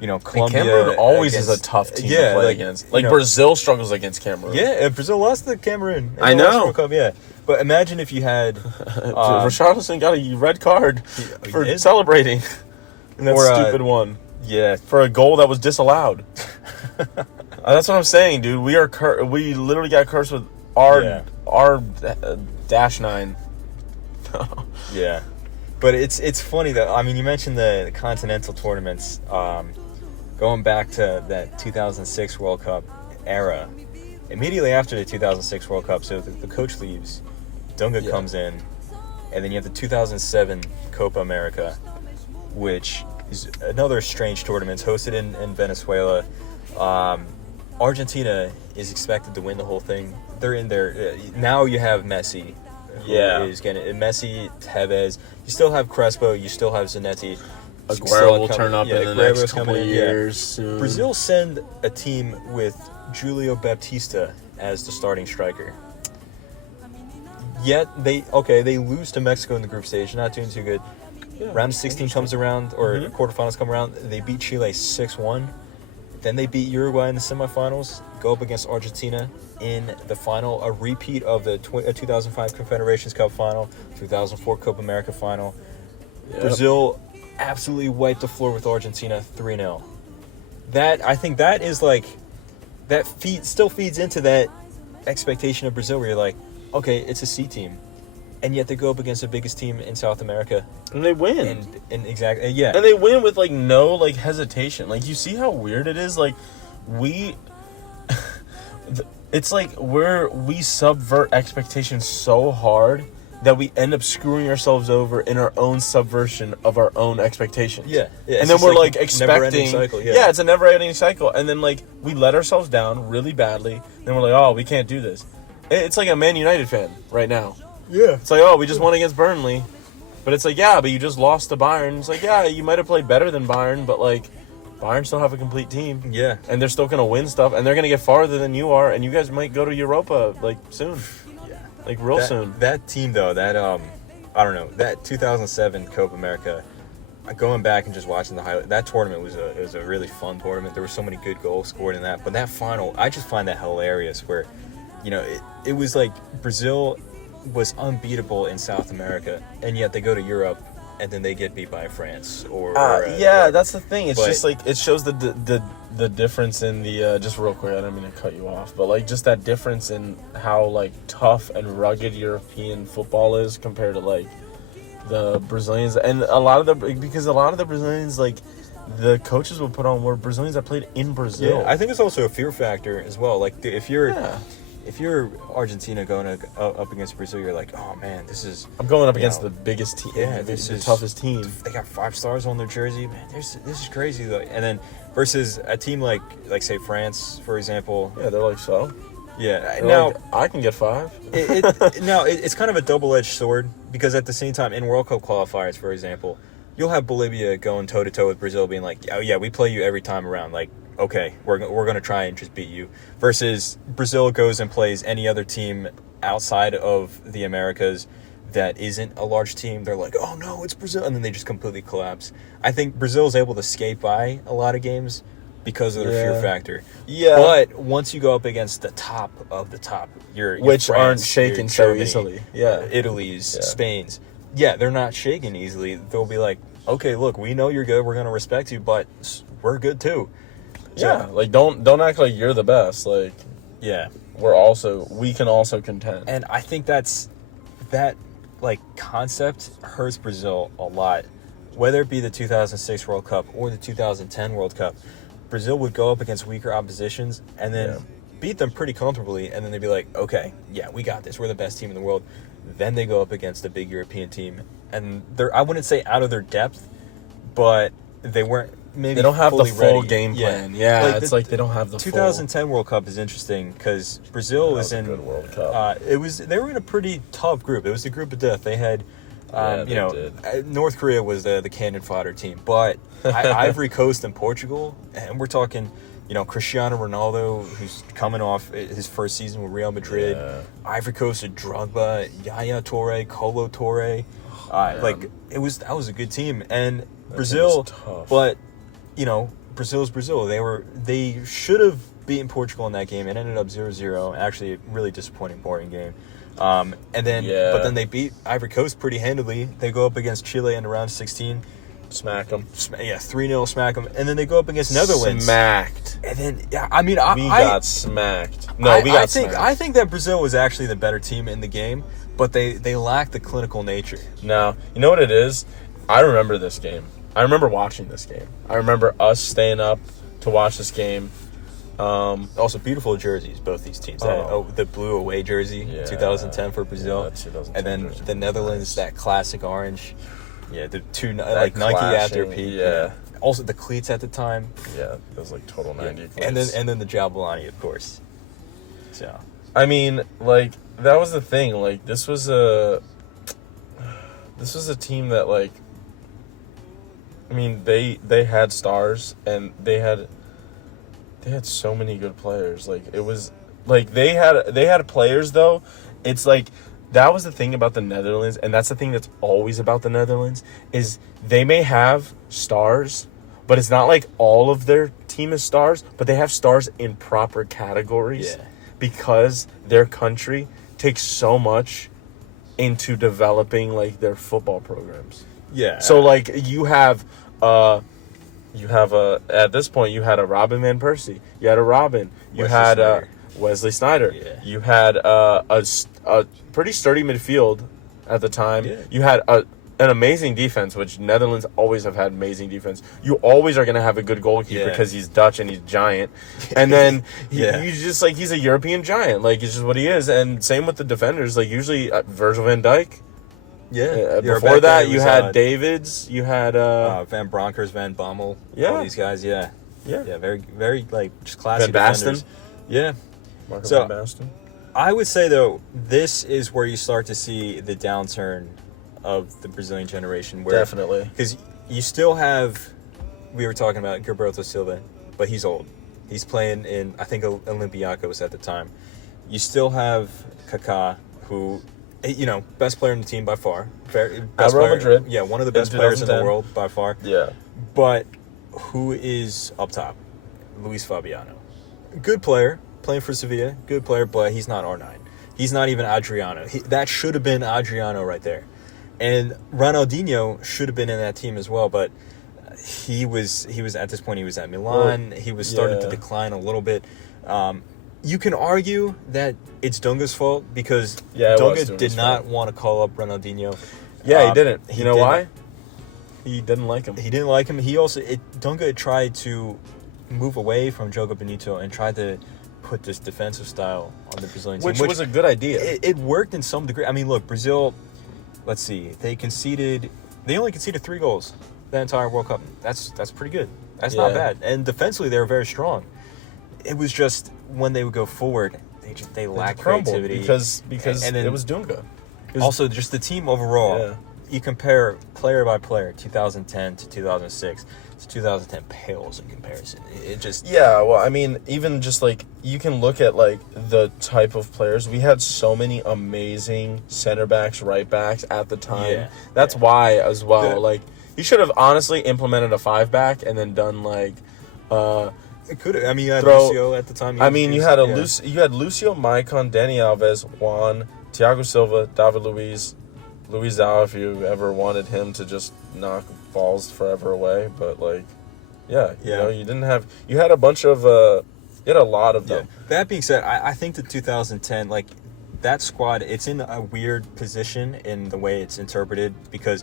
Colombia. And Cameroon always is a tough team to play against. Like Brazil struggles against Cameroon. Yeah, Brazil lost to Cameroon. I know. World Cup, but imagine if you had Richarlison got a red card for celebrating in that stupid one. Yeah, for a goal that was disallowed. That's what I'm saying, dude. We literally got cursed with our -9. Yeah. But it's funny though. I mean, you mentioned the continental tournaments. Going back to that 2006 World Cup era, immediately after the 2006 World Cup, so the coach leaves, Dunga comes in, and then you have the 2007 Copa America, which is another strange tournament. It's hosted in Venezuela. Argentina is expected to win the whole thing. They're in there. Now you have Messi. Is Messi, Tevez. You still have Crespo. You still have Zanetti. Aguero will turn up in the next couple of years soon. Brazil send a team with Julio Baptista as the starting striker. Yet they lose to Mexico in the group stage. Not doing too good. Yeah, round of 16 comes around, or quarterfinals come around. They beat Chile 6-1. Then they beat Uruguay in the semifinals. Go up against Argentina in the final. A repeat of the 2005 Confederations Cup final, 2004 Copa America final. Yep. Brazil absolutely wiped the floor with Argentina 3-0. I think that is like, still feeds into that expectation of Brazil where you're like, okay, it's a C team. And yet they go up against the biggest team in South America. And they win. And exactly, yeah. And they win with, like, no, like, hesitation. Like, you see how weird it is? Like, it's like we subvert expectations so hard that we end up screwing ourselves over in our own subversion of our own expectations. Yeah. And then we're, like expecting... never-ending cycle, yeah. It's a never-ending cycle. And then, like, we let ourselves down really badly. Then we're like, oh, we can't do this. It's like a Man United fan right now. Yeah. It's like, oh, we just won against Burnley. But it's like, yeah, but you just lost to Bayern. It's like, yeah, you might have played better than Bayern, but, like, Bayern still have a complete team. Yeah. And they're still going to win stuff, and they're going to get farther than you are, and you guys might go to Europa, like, soon. Yeah. Like, soon. That team, though, I don't know, that 2007 Copa America, going back and just watching the highlight, that tournament was a really fun tournament. There were so many good goals scored in that. But that final, I just find that hilarious where, you know, it was like Brazil was unbeatable in South America, and yet they go to Europe and then they get beat by France that's the thing. It's just like it shows the difference in the just real quick, I don't mean to cut you off, but like just that difference in how like tough and rugged European football is compared to like the Brazilians, and because a lot of the Brazilians, like the coaches would put on were Brazilians that played in Brazil. Yeah, I think it's also a fear factor as well. Like if you're Argentina going up against Brazil, you're like, oh man, I'm going up against the biggest team. Yeah, this is the toughest team. They got 5 stars on their jersey, man. This is crazy though. And then versus a team like say France, for example. Yeah, they're like so. Yeah, now like, I can get 5. It's kind of a double-edged sword because at the same time in World Cup qualifiers, for example, you'll have Bolivia going toe-to-toe with Brazil, being like, oh yeah, we play you every time around. Like, okay, we're going to try and just beat you. Versus Brazil goes and plays any other team outside of the Americas that isn't a large team. They're like, oh no, it's Brazil. And then they just completely collapse. I think Brazil is able to skate by a lot of games because of their fear factor. Yeah. But once you go up against the top of the top, which France, aren't shaken so Germany, easily. Yeah. Italy's, Spain's. Yeah, they're not shaken easily. They'll be like, okay, look, we know you're good. We're going to respect you, but we're good too. So, yeah, like don't act like you're the best. Like, yeah, we can also contend. And I think that like concept hurts Brazil a lot. Whether it be the 2006 World Cup or the 2010 World Cup, Brazil would go up against weaker oppositions and then beat them pretty comfortably, and then they'd be like, okay, yeah, we got this. We're the best team in the world. Then they go up against a big European team, and I wouldn't say out of their depth, but they weren't. Maybe they don't have the full ready. game plan. Yeah, it's like they don't have the 2010 World Cup is interesting because Brazil was in. Good World Cup. They were in a pretty tough group. It was the group of death. They had, North Korea was the cannon fodder team, but Ivory Coast and Portugal, and we're talking, Cristiano Ronaldo, who's coming off his first season with Real Madrid. Yeah. Ivory Coast with Drogba, Yaya Toure, Kolo Toure. That was a good team, and Brazil, but. Brazil's Brazil. They should have beaten Portugal in that game. It ended up 0-0. Actually, a really disappointing, boring game. But then they beat Ivory Coast pretty handily. They go up against Chile in the round 16. Smack them. 3-0, smack them. And then they go up against Netherlands. Smacked. And then, we got smacked. No, we got smacked. I think that Brazil was actually the better team in the game, but they lacked the clinical nature. No. You know what it is? I remember this game. I remember watching this game. I remember us staying up to watch this game. Also, beautiful jerseys, both these teams. The blue away jersey, 2010 for Brazil. And then the Netherlands, that classic orange. Yeah, the two, like Nike at their peak. Yeah. also the cleats at the time. Yeah, it was like total 90 cleats. And then the Jablani, of course. So I mean, like, that was the thing. Like, this was a team that, like, I mean, they had stars, and they had so many good players. Like, it was like they had players, though. It's like, that was the thing about the Netherlands, and that's the thing that's always about the Netherlands, is they may have stars, but it's not like all of their team is stars, but they have stars in proper categories. Yeah. Because their country takes so much into developing, like, their football programs. yeah. So, like, you have at this point, you had a Robin Van Persie. You had a Robin. You Wesley had Sneijder. Wesley Sneijder. Yeah. You had a pretty sturdy midfield at the time. Yeah. You had an amazing defense, which Netherlands always have had amazing defense. You always are going to have a good goalkeeper because he's Dutch and he's giant. And then you just, like, he's a European giant. Like, it's just what he is. And same with the defenders. Like, usually Virgil van Dijk. Yeah. Before that, you had Davids. You had Van Bronckhorst, Van Bommel. Yeah. All these guys. Yeah. Yeah. Yeah. Very, very, like, just classic Van Basten. defenders. Yeah. Marco So- van Basten. I would say, though, this is where you start to see the downturn of the Brazilian generation. Where, Definitely. Because you still have, we were talking about Gilberto Silva, but he's old. He's playing in, I think, Olympiacos at the time. You still have Kaká, who, you know, best player in the team by far. Best Real player, Madrid. Yeah, one of the best In players in the 2010. world by far. Yeah. But who is up top? Luis Fabiano. Good player, playing for Sevilla. Good player, but he's not R9. He's not even Adriano. That should have been Adriano right there. And Ronaldinho should have been in that team as well, but he was at this point, he was at Milan. He was starting to decline a little bit. You can argue that it's Dunga's fault because Dunga did not want to call up Ronaldinho. Yeah, he didn't. He You know didn't. why? He didn't like him. He didn't like him. He also Dunga tried to move away from Jogo Benito and tried to put this defensive style on the Brazilian team, Which was a good idea. It worked in some degree. I mean, look, Brazil. Let's see. They only conceded 3 goals the entire World Cup. That's pretty good. That's not bad. And defensively, they were very strong. It was just when they would go forward, they lacked creativity because and then, it was Dunga. Also, just the team overall. Yeah. You compare player by player, 2010 to 2006. To 2010 pales in comparison. It just Well, I mean, even just, like, you can look at, like, the type of players. We had so many amazing center backs, right backs at the time. Yeah. That's why, as well. The- Like, you should have honestly implemented a 5-back and then done, like, it could have. I mean, you had Throw- Lucio at the time. you had Lucio, Maicon, Dani Alves, Juan, Thiago Silva, David Luiz Zhao, if you ever wanted him to just knock balls forever away. But, like, you know, you had a bunch of, you had a lot of them. That being said, I think the 2010, like, that squad, it's in a weird position in the way it's interpreted because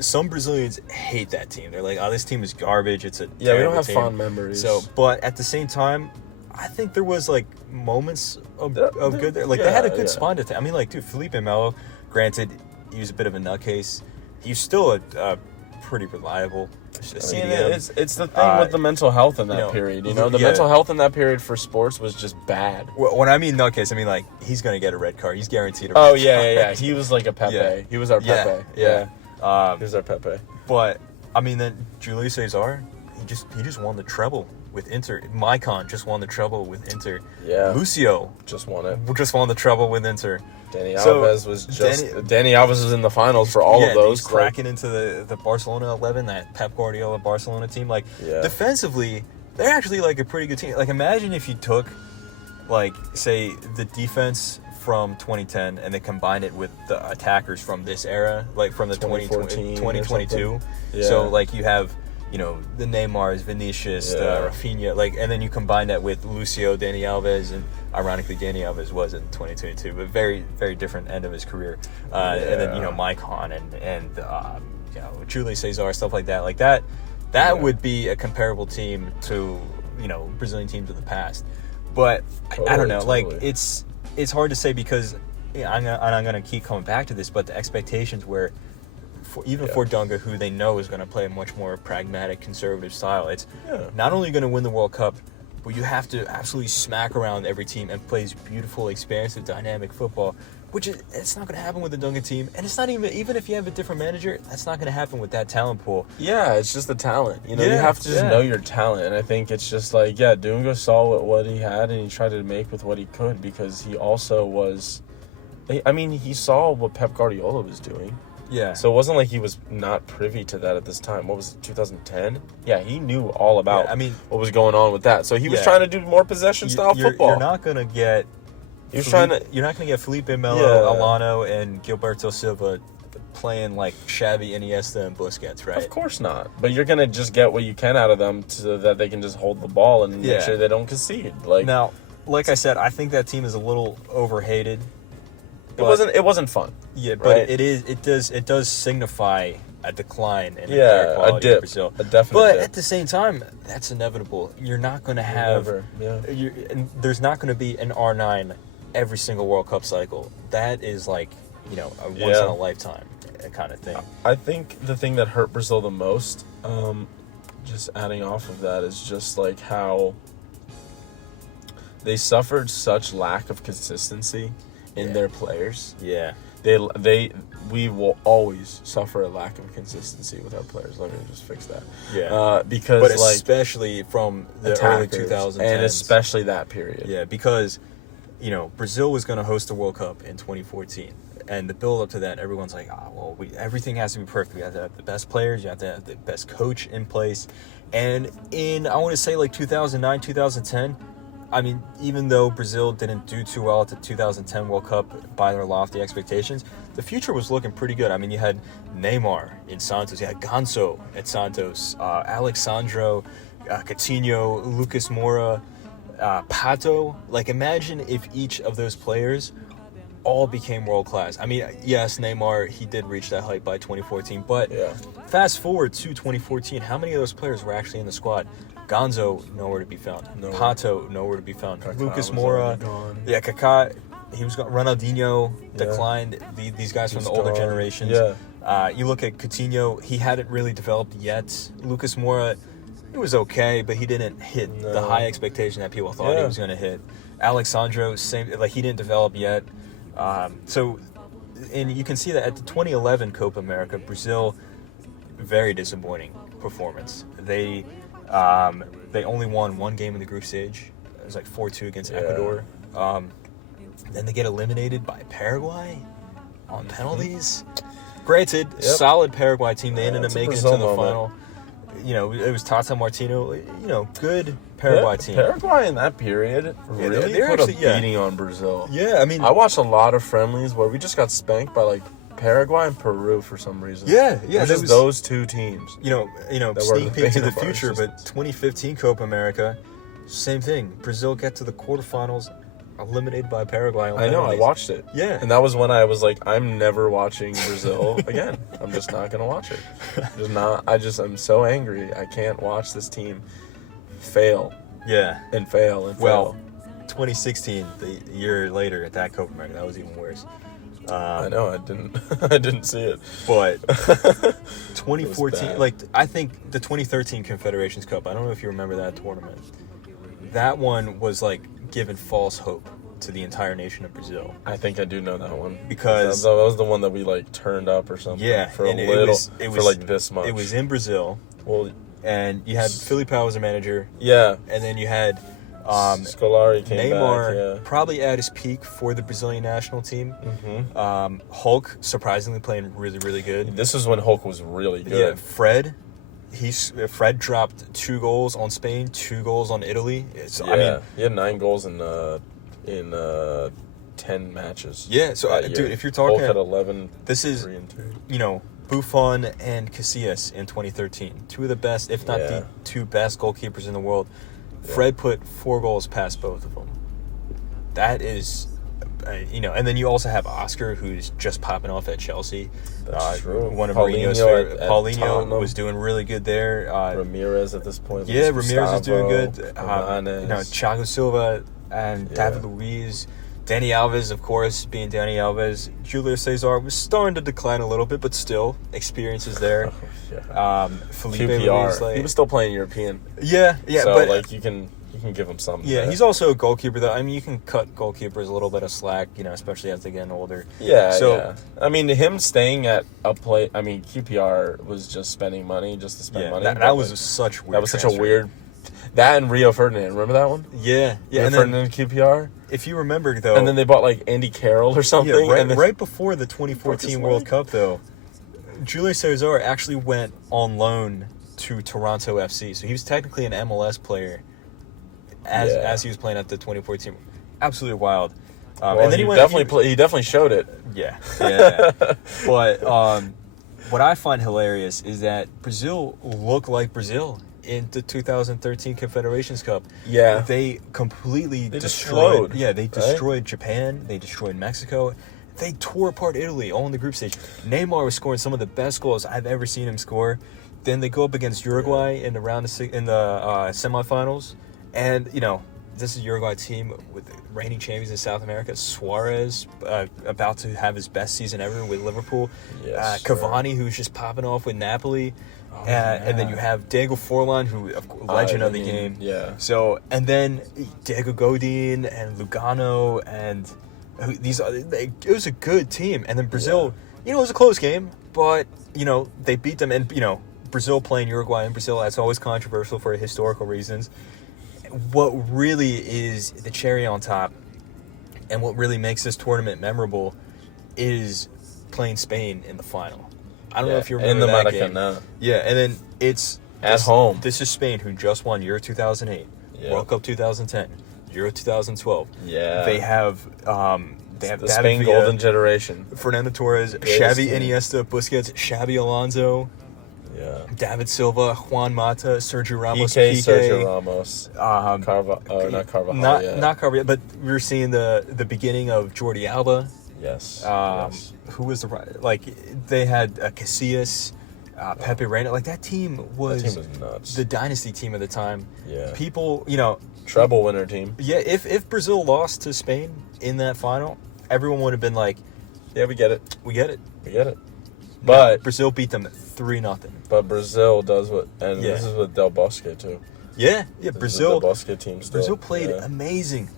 some Brazilians hate that team. They're like, oh, this team is garbage. It's a we don't terrible have team. fond memories. So, but at the same time, I think there was, like, moments of good there. Like, they had a good spawn. I mean, like, dude, Felipe Melo, granted, he was a bit of a nutcase. He's still a pretty reliable CDM. It's the thing with the mental health in that period. You know, the mental health in that period for sports was just bad. Well, when I mean nutcase, I mean, like, he's going to get a red card. He's guaranteed a red card. Yeah. He was like a Pepe. Yeah. He was our Pepe. He was our Pepe. But, I mean, then Julio Cesar, he just won the treble with Inter. Maicon just won the treble with Inter. Yeah. Lucio just won it. Just won the treble with Inter. Danny Alves was in the finals for all of those. He's cracking into the Barcelona 11, that Pep Guardiola Barcelona team. Like, defensively, they're actually, like, a pretty good team. Like, imagine if you took, like, say, the defense from 2010 and then combined it with the attackers from this era, like from the 2022. So, like, you have, you know, the Neymars, Vinicius, Rafinha, like, and then you combine that with Lucio, Dani Alves, and ironically, Dani Alves was in 2022, but very, very different end of his career. And then, you know, Maicon and you know, Julio Cesar, stuff like that. Like, that would be a comparable team to, you know, Brazilian teams of the past. But I don't know, like, it's hard to say because I'm gonna keep coming back to this, but the expectations were for Dunga, who they know is going to play a much more pragmatic, conservative style. It's not only going to win the World Cup, but you have to absolutely smack around every team and play beautiful, expansive, dynamic football, which it's not going to happen with the Dunga team. And it's not even if you have a different manager, that's not going to happen with that talent pool. Yeah, it's just the talent. You have to just know your talent. And I think it's just like, Dunga saw what he had and he tried to make with what he could, because he also was... I mean, he saw what Pep Guardiola was doing. Yeah. So it wasn't like he was not privy to that at this time. What was it, 2010? Yeah, he knew all about what was going on with that. So he was trying to do more possession-style football. You're not going to get... You're not going to get Felipe Melo, Alano, and Gilberto Silva playing like Xavi, Iniesta, and Busquets, right? Of course not. But you're going to just get what you can out of them so that they can just hold the ball and make sure they don't concede. Now, like I said, I think that team is a little overhated. It wasn't fun. Yeah, but it does signify a decline in the player quality of Brazil. A definite but dip. At the same time, that's inevitable. You're not going to have and there's not going to be an R9 every single World Cup cycle. That is like, a once in a lifetime kind of thing. I think the thing that hurt Brazil the most, just adding off of that, is just like how they suffered such lack of consistency in their players. Yeah. We will always suffer a lack of consistency with our players. Let me just fix that. Yeah. But especially from the early 2010s. And especially that period. Yeah, because, Brazil was going to host the World Cup in 2014. And the build up to that, everyone's like, everything has to be perfect. We have to have the best players. You have to have the best coach in place. And I want to say like 2009, 2010, I mean, even though Brazil didn't do too well at the 2010 World Cup by their lofty expectations, the future was looking pretty good. I mean, you had Neymar in Santos, you had Ganso at Santos, Alexandro, Coutinho, Lucas Moura, Pato. Like, imagine if each of those players all became world-class. I mean, yes, Neymar, he did reach that height by 2014, but fast forward to 2014, how many of those players were actually in the squad? Gonzo, nowhere to be found. Pato, nowhere to be found. Kaká Lucas Moura, Kaká, he was gone. Ronaldinho declined. These guys from the older generations. You look at Coutinho, he hadn't really developed yet. Lucas Moura, he was okay, but he didn't hit the high expectation that people thought he was going to hit. Alexandro, same, like he didn't develop yet. And you can see that at the 2011 Copa America, Brazil, very disappointing performance. They only won one game in the group stage. It was like 4-2 against Ecuador. Then they get eliminated by Paraguay on penalties. Granted, solid Paraguay team. They ended up making it to the final. It was Tata Martino. Good Paraguay team. Paraguay in that period really put a beating on Brazil. Yeah, I mean, I watched a lot of friendlies where we just got spanked by like Paraguay and Peru for some reason. Yeah. Just those two teams. Sneak peek to the future, but 2015 Copa America, same thing. Brazil get to the quarterfinals, eliminated by Paraguay. I know, I watched it. Yeah. And that was when I was like, I'm never watching Brazil again. I'm just not going to watch it. I'm so angry. I can't watch this team fail. Yeah. And fail. Well, 2016, the year later at that Copa America, that was even worse. I know, I didn't see it. But 2014, I think the 2013 Confederations Cup, I don't know if you remember that tournament. That one was like giving false hope to the entire nation of Brazil. I think I do know that one. Because that was the one that we like turned up or something. Yeah. For like this much. It was in Brazil. Well, and you had Felipe as a manager. Yeah. And then you had Scolari came Neymar back, probably at his peak for the Brazilian national team. Mm-hmm. Hulk surprisingly playing really, really good. This is when Hulk was really good. Yeah, Fred dropped 2 goals on Spain, 2 goals on Italy. I mean, he had 9 goals in 10 matches. Yeah, so dude, if you're talking, Hulk had 11. This is 3 and 2. Buffon and Casillas in 2013, 2 of the best, if not the 2 best goalkeepers in the world. Fred put 4 goals past both of them. That is, and then you also have Oscar, who's just popping off at Chelsea. That's true. One of Mourinho's favorite. Paulinho was doing really good there. Ramirez at this point. Ramirez is doing good. Thiago Silva and David Luiz. Dani Alves, of course, being Dani Alves. Julio Cesar was starting to decline a little bit, but still, experience is there. Felipe QPR. Luis, He was still playing European. Yeah, So, but like, you can give him some. yeah, he's also a goalkeeper, though. I mean, you can cut goalkeepers a little bit of slack, especially as they get older. Yeah, So- yeah. I mean, him staying at a play. I mean, QPR was just spending money just to spend Yeah, money. that but, was like, such weird. that was such a transfer. weird. That and Rio Ferdinand. Remember that one? Yeah, yeah. Rio And then, Ferdinand QPR. if you remember, though, And then they bought like Andy Carroll or something. yeah, right, and then, right before the 2014 World Cup, though, Julio Cesar actually went on loan to Toronto FC, so he was technically an MLS player as he was playing at the 2014. Absolutely wild. Well, and then he he went. definitely he definitely showed it. Yeah. But what I find hilarious is that Brazil looked like Brazil in the 2013 Confederations Cup. Yeah. They completely They just destroyed. flowed, Yeah, they right? destroyed Japan. They destroyed Mexico. They tore apart Italy, all in the group stage. Neymar was scoring some of the best goals I've ever seen him score. Then they go up against Uruguay in the semifinals, and this is Uruguay team with the reigning champions in South America. Suarez about to have his best season ever with Liverpool. Yes, Cavani, who's just popping off with Napoli. And then you have Diego Forlan, who legend of the game. Yeah. So, and then Diego Godin and Lugano, and it was a good team. And then Brazil, it was a close game, but they beat them. And Brazil playing Uruguay in Brazil, that's always controversial for historical reasons. What really is the cherry on top, and what really makes this tournament memorable, is playing Spain in the final. I don't know if you remember in the that game. Maracanã. Yeah, and then it's At home. This is Spain, who just won Euro 2008, World Cup 2010, Euro 2012. Yeah. They have the David Spain Villa, golden generation. Fernando Torres, Greatest Xavi, team. Iniesta, Busquets, Xabi Alonso, Yeah. David Silva, Juan Mata, Sergio Ramos, PK, Piqué. Sergio Ramos. Not Carvajal. Yeah. not Carvajal, but we were seeing the beginning of Jordi Alba. Yes. Who was they had Casillas, Pepe Reina. Like that team was nuts. the dynasty team at the time. Yeah. People, Treble winner team. yeah. If Brazil lost to Spain in that final, everyone would have been like, Yeah, we get it. "We get it." We get it. But Brazil beat them 3-0. but Brazil does what, and Yeah. this is with Del Bosque too. Yeah. This is Brazil. with Del Bosque team still. Brazil played Yeah. amazing.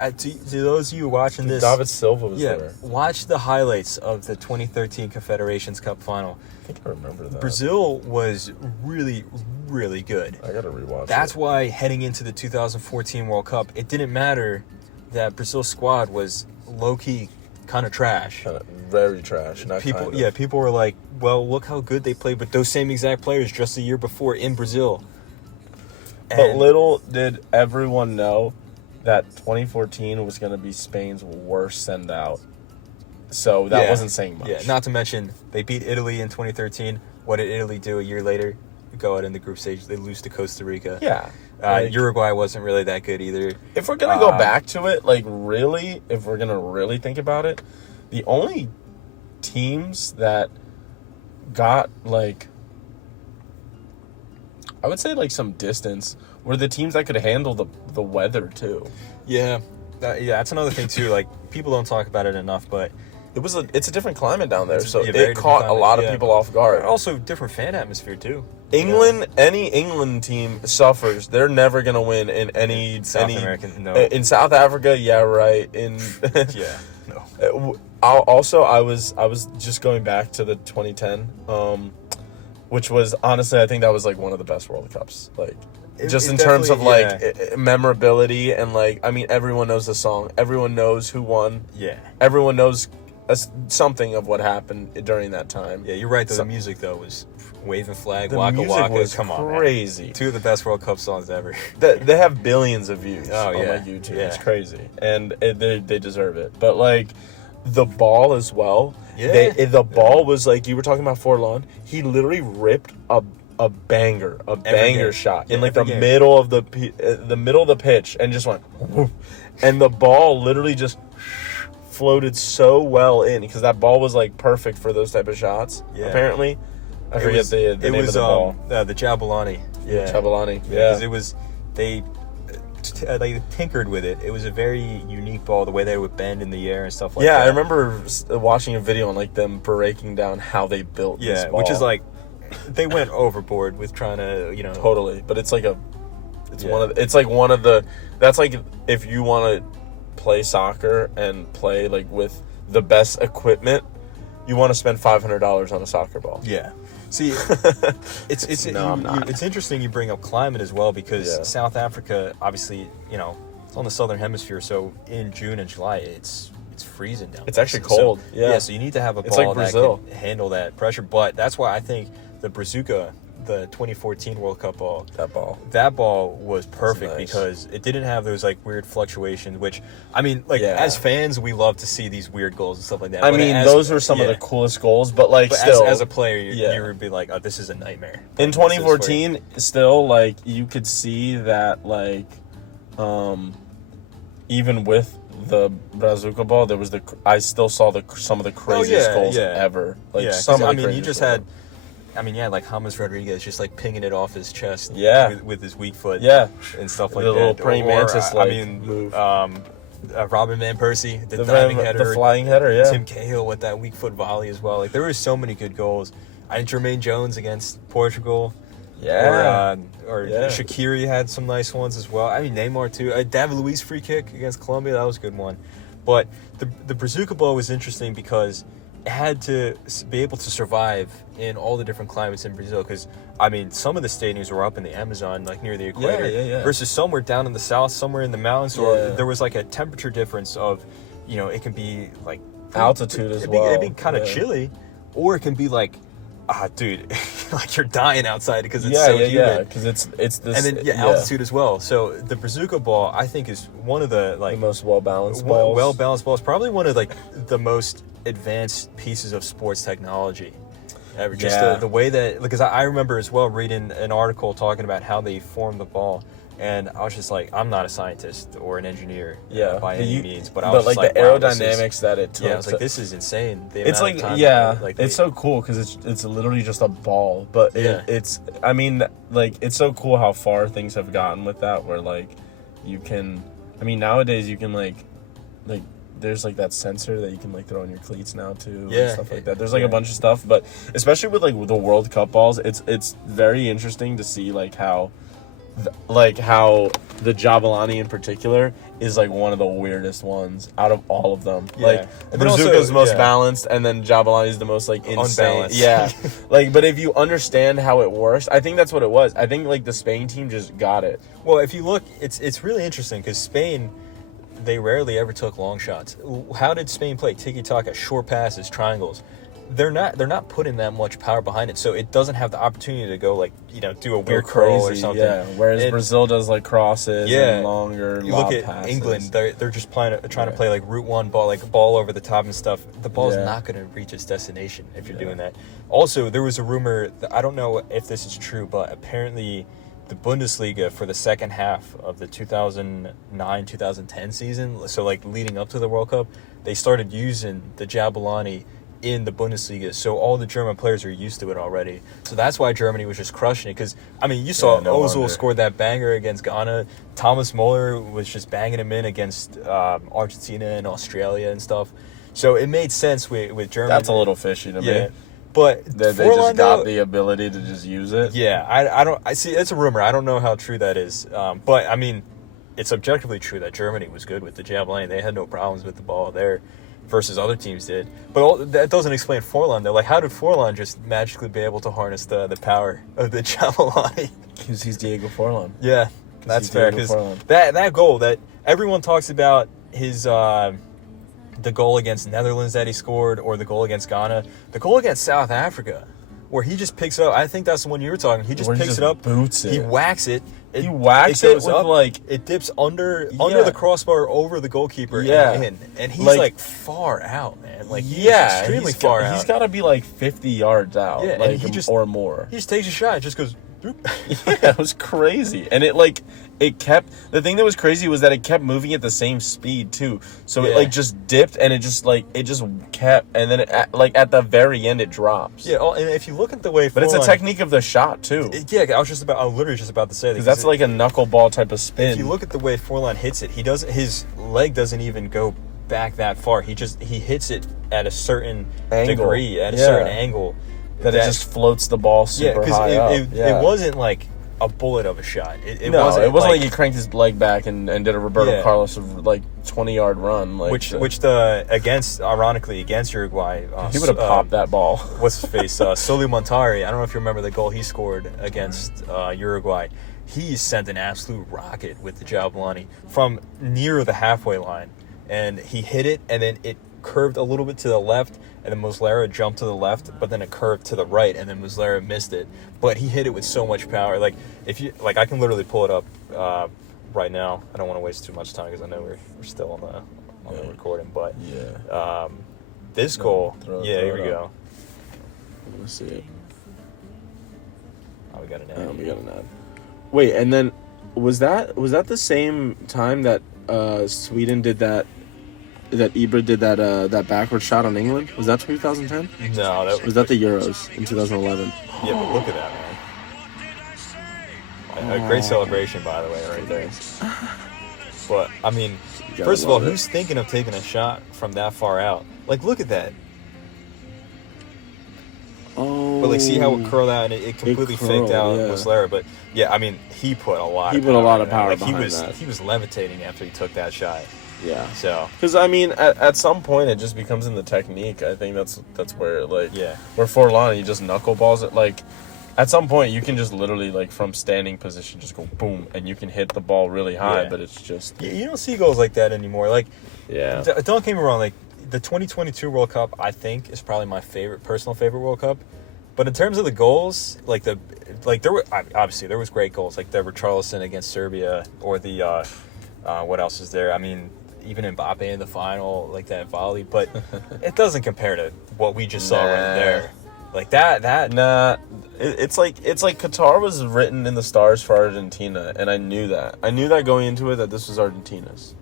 To those of you watching this, David Silva was yeah, there. watch the highlights of the 2013 Confederations Cup final. I think I remember that. Brazil was really, really good. I gotta rewatch. That's it. why heading into the 2014 World Cup, it didn't matter that Brazil's squad was low-key kind of trash. Kinda very trash. Not People, kind of. yeah, people were like, "Well, look how good they played with those same exact players just a year before in Brazil." But And- little did everyone know that 2014 was going to be Spain's worst send out. So that Yeah. wasn't saying much. Yeah, not to mention they beat Italy in 2013. What did Italy do a year later? Go out in the group stage. They lose to Costa Rica. Yeah. Like, Uruguay wasn't really that good either. if we're going to go back to it, like really, if we're going to really think about it, the only teams that got like, I would say like some distance were the teams that could handle the weather too. Yeah, that's another thing too. Like people don't talk about it enough, but It's a different climate down there, so a very it caught different a lot of climate, people off guard. also different fan atmosphere too. England, any England team suffers. They're never gonna win in any South any American, no. In South Africa, yeah, right. In Yeah, no. I was just going back to the 2010, which was honestly I think that was like one of the best World Cups. Like just it in terms of definitely- like memorability and like I mean everyone knows the song, everyone knows who won, Yeah, everyone knows something of what happened during that time. yeah. You're right. Though So- the music though was waving flag, The waka music waka. was Come on, man. crazy. Two of the best World Cup songs ever. They have billions of views Oh, on yeah. like YouTube. Yeah. It's crazy, and they deserve it. But like the ball as well. Yeah. The ball was like you were talking about Forlan. He literally ripped a banger game. shot Yeah, in like the every game. middle of the middle of the pitch and just went, whoosh. And the ball literally just floated so well in because that ball was like perfect for those type of shots. Yeah. Apparently, I It forget was- the it name was of the ball. the Jabulani. Yeah, Chabalani. Yeah, Yeah. 'cause it was they they tinkered with it. It was a very unique ball, the way they would bend in the air and stuff like Yeah, that. I remember watching a video on like them breaking down how they built this ball. Which is like they went overboard with trying to, totally. But it's like one of the that's like if you want to play soccer and play like with the best equipment, you want to spend $500 on a soccer ball. Yeah. See, it's interesting you bring up climate as well, because South Africa, obviously, it's on the southern hemisphere, so in June and July it's freezing down. It's actually cold. So you need to have a it's ball like that Brazil. can handle that pressure. But that's why I think the Brazuca, the 2014 World Cup ball, that ball was perfect because it didn't have those like weird fluctuations, which I mean, like as fans we love to see these weird goals and stuff like that. I mean, those were some of the coolest goals, but still as a player you would be like, oh, this is a nightmare. In 2014 still, like, you could see that, like, even with the Brazuca ball, I still saw some of the craziest goals ever. Like, you just had like James Rodriguez just like pinging it off his chest with his weak foot and stuff like the that. Little praying mantis move. Robin Van Persie, the diving header, the flying header, Tim Cahill with that weak foot volley as well. Like, there were so many good goals. I think Jermaine Jones against Portugal. Or Shaqiri had some nice ones as well. I mean, Neymar too. David Luiz free kick against Colombia, that was a good one. But the Brazuca ball was interesting because it had to be able to survive in all the different climates in Brazil. Because, I mean, some of the stadiums were up in the Amazon, like near the equator, versus somewhere down in the south, somewhere in the mountains, or there was like a temperature difference of, it can be like altitude as well. It'd be kind of chilly, or it can be like, dude, like you're dying outside because it's so humid. Yeah, because it's this, and then altitude as well. So the Brazuca ball, I think, is one of the most well balanced balls. Well balanced balls, probably one of like the most advanced pieces of sports technology ever. Just the way that, because I remember as well reading an article talking about how they formed the ball. And I was just like, I'm not a scientist or an engineer by any means, but I was like just the aerodynamics that it took. Yeah, I was like, this is insane. It's like, it's so cool because it's literally just a ball, but it's so cool how far things have gotten with that. Where like you can, nowadays you can like there's like that sensor that you can like throw on your cleats now too, and stuff like that. There's like a bunch of stuff, but especially with like the World Cup balls, it's very interesting to see like how the Jabalani in particular is like one of the weirdest ones out of all of them. Like Brazuca's the most balanced, and then Jabalani is the most like insane. Unbalanced. Yeah, like, but if you understand how it works, I think that's what it was. I think like the Spain team just got it. Well, if you look, it's really interesting because Spain, they rarely ever took long shots. How did Spain play? Tiki-taka, short passes, triangles. They're not putting that much power behind it, so it doesn't have the opportunity to go like do a weird curl or something. Yeah. Whereas Brazil does like crosses and longer. You look at passes. England; they're just trying to play like route one ball, like a ball over the top and stuff. The ball's not going to reach its destination if you're doing that. Also, there was a rumor that, I don't know if this is true, but apparently the Bundesliga for the second half of the 2009-2010 season, so like leading up to the World Cup, they started using the Jabalani in the Bundesliga, so all the German players are used to it already. So that's why Germany was just crushing it, because, you saw Ozil scored that banger against Ghana. Thomas Muller was just banging him in against Argentina and Australia and stuff. So it made sense with Germany. That's a little fishy to me. But they just got the ability to just use it. Yeah, I see, it's a rumor. I don't know how true that is. But, it's objectively true that Germany was good with the Javelin. They had no problems with the ball there versus other teams did. But that doesn't explain Forlan, though. Like, how did Forlan just magically be able to harness the power of the Javelin? Because he's Diego Forlan. Yeah, that's fair. Because that goal that everyone talks about, his the goal against Netherlands that he scored, or the goal against Ghana, the goal against South Africa, where he just picks up. I think that's the one you were talking. He just picks it up, boots it. He whacks it. He whacks it with up, like it dips under the crossbar over the goalkeeper and in. And he's like far out, man. Like he's extremely far out. He's got to be like 50 yards out, and he just, or more. He just takes a shot, just goes Yeah, it was crazy. And the thing that was crazy was that it kept moving at the same speed too. So it like just dipped and it just kept, and then at the very end it drops. Yeah, and if you look at the way, but it's a technique of the shot too. Yeah, I was literally just about to say that, because that's like a knuckleball type of spin. If you look at the way Forlan hits it, his leg doesn't even go back that far. He hits it at a certain degree, at a certain angle. That it just floats the ball super high up. It wasn't like a bullet of a shot. It wasn't like he cranked his leg back and did a Roberto Carlos of like 20-yard run. Like ironically against Uruguay, he would have popped that ball. What's his face? Soli Montari. I don't know if you remember the goal he scored against Uruguay. He sent an absolute rocket with the Jablani from near the halfway line, and he hit it, and then it curved a little bit to the left, and then Muslera jumped to the left, but then it curved to the right, and then Muslera missed it. But he hit it with so much power. Like, I can literally pull it up right now. I don't want to waste too much time because I know we're still on the recording. But this goal, here we go. Let's see it. Oh, we got an ad. We got an ad. Wait, and then was that the same time that Sweden did that? That Ibra did that backward shot on England? Was that 2010? No, was that the Euros in 2011? Yeah, but look at that, man. A great celebration, by the way, right there. But I mean, first of all, who's thinking of taking a shot from that far out? Like, look at that. Oh. But like, see how it curled out and it completely faked out Muslera. But yeah, I mean, he put a lot. He put a lot of power behind that. He was levitating after he took that shot. Yeah. So, because I mean, at some point it just becomes in the technique. I think that's where where Forlan, he just knuckleballs it. Like, at some point you can just literally like from standing position just go boom, and you can hit the ball really high. But it's just you don't see goals like that anymore. Like, don't get me wrong. Like, the 2022 World Cup, I think, is probably my personal favorite World Cup. But in terms of the goals, there was great goals, like the Richarlison against Serbia, or the what else is there? I mean, even Mbappe in the final, like that volley, but it doesn't compare to what we just saw right there. Like that. It's like Qatar was written in the stars for Argentina, and I knew that. I knew that going into it, that this was Argentina's.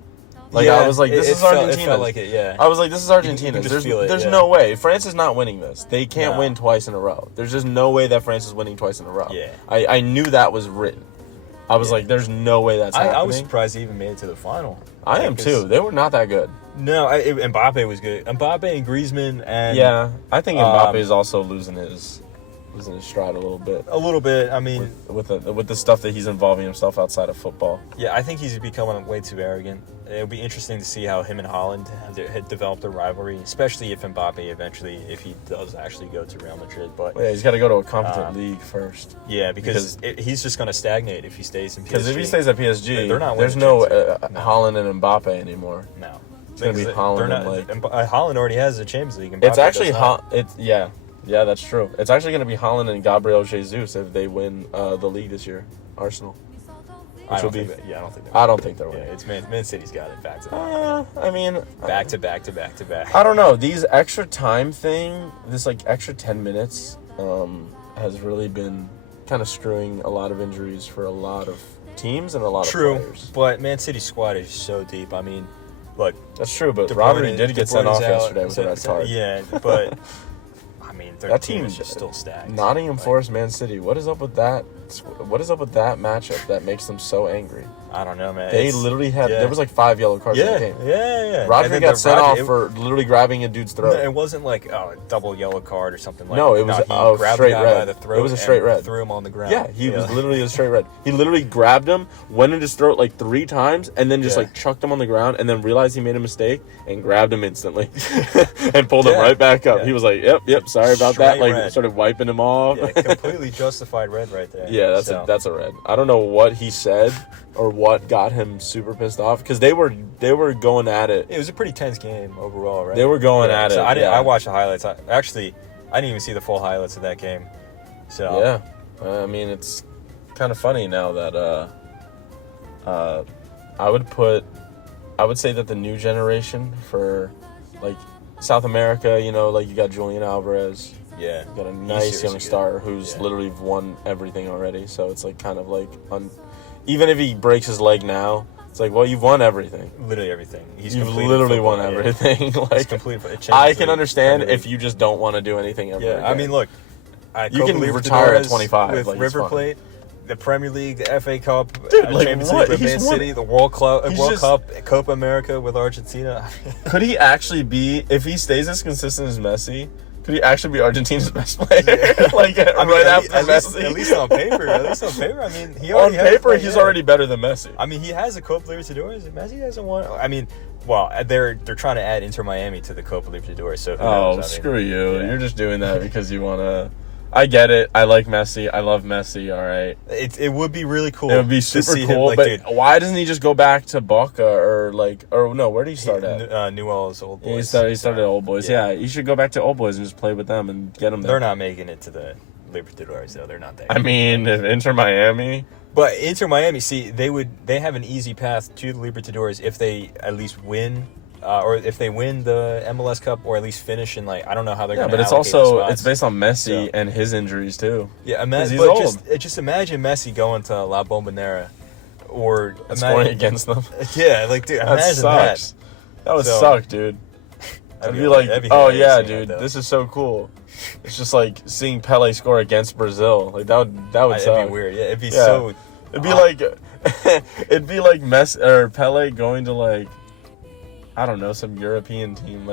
Like, I was like, this is Argentina's. It felt like it, yeah. I was like, this is Argentina's. There's no way. France is not winning this. They can't win twice in a row. There's just no way that France is winning twice in a row. Yeah. I knew that was written. I was like, there's no way that's happening. I was surprised they even made it to the final. I am too. They were not that good. No, Mbappe was good. Mbappe and Griezmann and... Yeah, I think Mbappe is also losing his stride a little bit. A little bit, I mean... With the stuff that he's involving himself outside of football. Yeah, I think he's becoming way too arrogant. It'll be interesting to see how him and Haaland had developed a rivalry, especially if Mbappe eventually, if he does actually go to Real Madrid. But he's got to go to a competent league first. Yeah, because he's just going to stagnate if he stays in PSG. Because if he stays at PSG, they're not there's no Haaland and Mbappe anymore. No. It's going to be Haaland and Haaland already has the Champions League. Mbappe it's actually Yeah, that's true. It's actually going to be Haaland and Gabriel Jesus if they win the league this year. Arsenal. I don't think they're I don't think they're winning. Yeah, it's Man City's got it back to back. I mean, back to back to back to back. I don't know. These extra time thing, this like extra 10 minutes, has really been kind of screwing a lot of injuries for a lot of teams and a lot of players. True, but Man City's squad is so deep. I mean, look, that's true. But Rodri did get sent off yesterday with a red card. Yeah, but I mean, their team is just still stacked. Nottingham Forest, Man City. What is up with that? What is up with that matchup that makes them so angry? I don't know, man. They literally had there was like 5 yellow cards in the game. Yeah. Rodri got sent off for literally grabbing a dude's throat. No, it wasn't like a double yellow card or something like that. No, it was a straight red. By the throat, it was a straight red. Threw him on the ground. Yeah, he was literally a straight red. He literally grabbed him, went in his throat like 3 times, and then just like chucked him on the ground, and then realized he made a mistake and grabbed him instantly and pulled him right back up. He was like, "Yep, sorry about that." Like started wiping him off. Yeah, completely justified red right there. Yeah, that's a red. I don't know what he said or what got him super pissed off, because they were going at it. It was a pretty tense game overall, right? They were going at it. I watched the highlights. I didn't even see the full highlights of that game. So yeah, I mean, it's kind of funny now that I would say that the new generation for like South America, you know, like you got Julian Alvarez, Yeah. You got a nice young star who's Yeah. literally won everything already. So it's like kind of like even if he breaks his leg now, it's like, well, you've won everything. Literally everything. You've literally won everything. Like, I can understand if you just don't want to do anything ever. Yeah, again. I mean, look, you can retire at 25 with like, River Plate, the Premier League, the FA Cup, Dude, like, Champions what? League with Man City, the World Cup, Copa America with Argentina. Could he actually be, if he stays as consistent as Messi, could he actually be Argentina's best player? Yeah. Like after Messi? At least on paper. I mean, he on already paper, he's already better than Messi. I mean, he has a Copa Libertadores, and Messi hasn't won. I mean, well, they're trying to add Inter Miami to the Copa Libertadores. So who knows? Screw you! Yeah. You're just doing that because you want to. I get it. I like Messi. I love Messi. All right. It would be really cool. It would be super cool. But dude, why doesn't he just go back to Boca or no? Where did he start at? Newell's Old Boys. Yeah, he started at Old Boys. Yeah, he should go back to Old Boys and just play with them and get them there. They're not making it to the Libertadores though. They're not there. I mean, if Inter Miami. But Inter Miami, see, they have an easy path to the Libertadores if they at least win. Or if they win the MLS Cup, or at least finish in I don't know how they're going to. Yeah, but it's based on Messi and his injuries too. Yeah, he's old. Just imagine Messi going to La Bombonera, or scoring against them. Yeah, dude, imagine sucks. That would suck, dude. I'd be like, oh yeah, dude, this is so cool. It's just like seeing Pele score against Brazil. Like that would suck. It'd be weird. Yeah, it'd be so. It'd be like, Messi or Pele going to I don't know, some European team,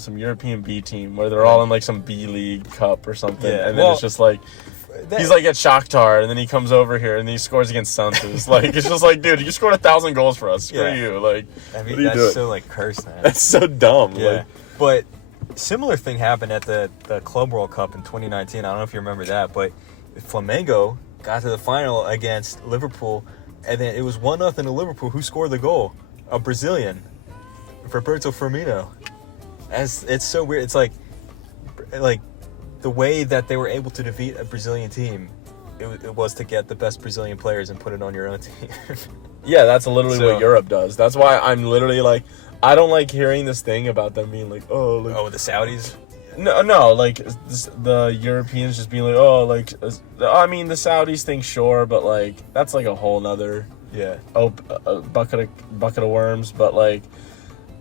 some European B team where they're all in some B League Cup or something, and then it's just he's at Shakhtar, and then he comes over here and he scores against Santos. It's just dude, you scored 1,000 goals for us. Screw you. That's so cursed, man. That's so dumb. Yeah, but similar thing happened at the Club World Cup in 2019. I don't know if you remember that, but Flamengo got to the final against Liverpool, and then it was 1-0 to Liverpool. Who scored the goal? A Brazilian. Roberto Firmino. It's so weird. It's like the way that they were able to defeat a Brazilian team, it was to get the best Brazilian players and put it on your own team. Yeah, that's literally what Europe does. That's why I'm literally I don't like hearing this thing about them being the Saudis. No, the Europeans just being I mean, the Saudis think sure, but that's a whole nother bucket of worms. But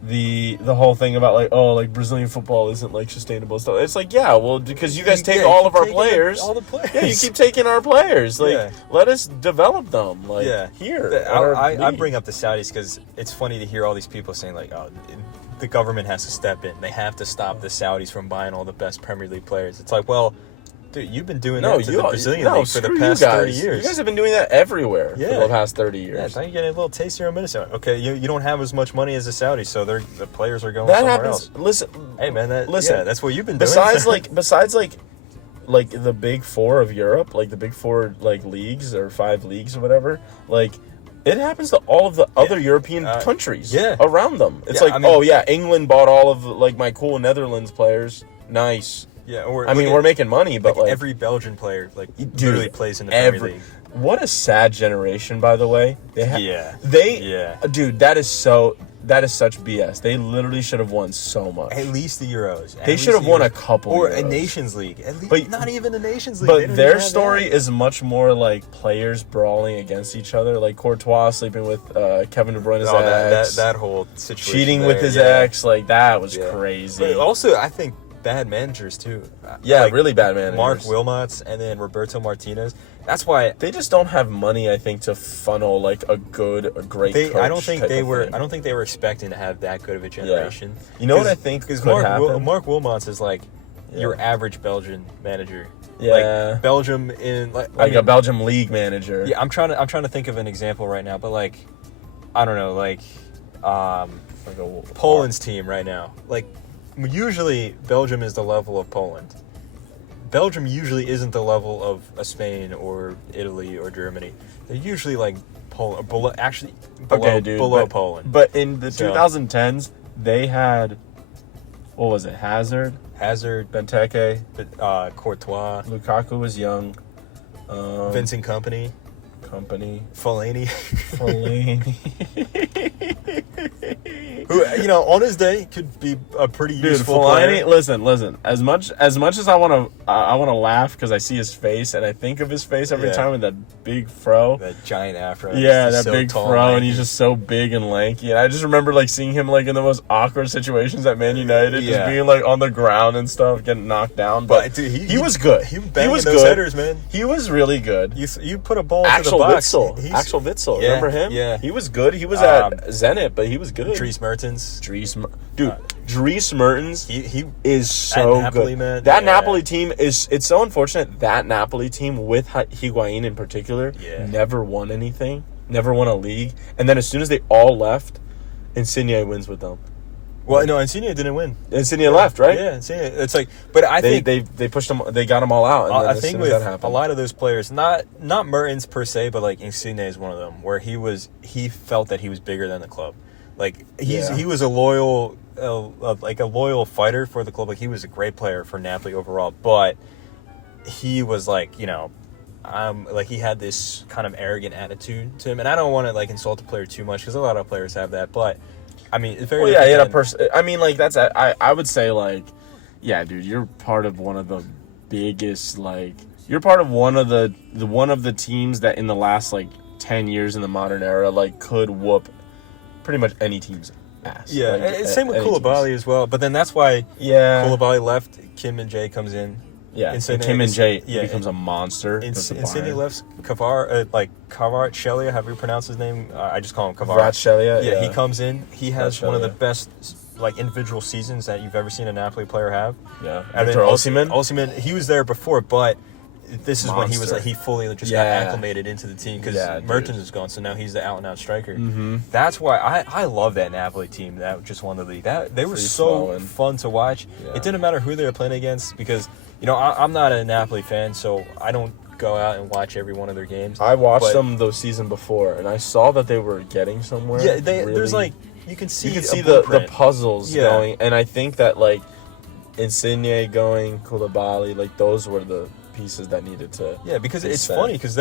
the whole thing about Brazilian football isn't sustainable stuff. It's because you guys take all of our players. All the players. Yeah, you keep taking our players. Let us develop them. Here. I bring up the Saudis because it's funny to hear all these people saying the government has to step in. They have to stop the Saudis from buying all the best Premier League players. It's dude, you've been doing that to the Brazilian league for the past 30 years. You guys have been doing that everywhere for the past 30 years. Yeah, now you're getting a little taste of your own medicine. Okay, you don't have as much money as the Saudis, so the players are going somewhere else. Listen, hey man, that's what you've been doing. Besides the big four of Europe, the big four leagues or 5 leagues or whatever, it happens to all of the other European countries around them. It's England bought all of my cool Netherlands players. Nice. Yeah, we're making money, but every Belgian player literally plays in the Premier League. What a sad generation, by the way. Dude, that is such BS. They literally should have won so much. At least the Euros. They should have won a couple or Euros. A Nations League. At least, but not even a Nations League. But their story is much more players brawling against each other, Courtois sleeping with Kevin De Bruyne's ex. That whole situation. Cheating with his ex, that was crazy. But also, I think bad managers too. Really bad managers. Mark Wilmots and then Roberto Martinez. That's why they just don't have money, I think, to funnel a great coach. I don't think they were expecting to have that good of a generation. Yeah. You know what I think could happen? Mark Wilmots is your average Belgian manager. Yeah. Belgium in a Belgium league manager. Yeah, I'm trying to think of an example right now, but I don't know, Poland's team right now. Usually Belgium is the level of Poland. Belgium usually isn't the level of a Spain or Italy or Germany. They're usually Poland, below Poland. But in the 2010s, they had, what was it, Hazard, Benteke, Courtois. Lukaku was young. Vincent Kompany. Fellaini. who on his day could be a pretty useful Fellaini, player. Listen. As much as I want to laugh because I see his face and I think of his face every time with that big fro, that giant afro. Yeah, He's that so big tall fro, and he's just so big and lanky. And I just remember like seeing him like in the most awkward situations at Man United, just being like on the ground and stuff, getting knocked down. But dude, he was good. He was those good. Headers, man. He was really good. You put a ball into the box. Axel Witsel, remember him? Yeah, he was good. He was at Zenit, but he was good. Dries Mertens. Dries Mertens. He is so Napoli, good. Man. That Napoli team it's so unfortunate. That Napoli team with Higuain in particular never won anything, never won a league, and then as soon as they all left, Insigne wins with them. Well, no, Insigne didn't win. Insigne left, right? Yeah, Insigne. It's like, but I think they pushed them. They got them all out. And I think with a lot of those players, not Mertens per se, but like Insigne is one of them, where he felt that he was bigger than the club. Like he was a loyal fighter for the club. Like he was a great player for Napoli overall, but he was like he had this kind of arrogant attitude to him, and I don't want to like insult the player too much because a lot of players have that, but. I mean, it's very. Well, yeah, he had a person. I mean, like that's. I would say like, yeah, dude, you're part of one of the biggest like. You're part of one of the teams that in the last like 10 years in the modern era like could whoop pretty much any team's ass. Yeah, like, and same with Koulibaly as well. But then that's why Koulibaly left. Kim and Jay comes in. Yeah, and Kim and Jay becomes a monster. Insigne left Kvaratskhelia, however you pronounce his name. I just call him Kvaratskhelia. Yeah, he comes in. He has one of the best like individual seasons that you've ever seen a Napoli player have. Yeah, and Victor then Osimhen, he was there before, but this is when he was like he fully just got acclimated into the team because Mertens is gone, so now he's the out and out striker. Mm-hmm. That's why I love that Napoli team that just won the league. They were so fun to watch. Yeah. It didn't matter who they were playing against because. I'm not a Napoli fan, so I don't go out and watch every one of their games. I watched them the season before, and I saw that they were getting somewhere. Yeah, there's like you can see the puzzles going, and I think that like Insigne going, Koulibaly, like those were the pieces that needed to. Yeah, because it's funny because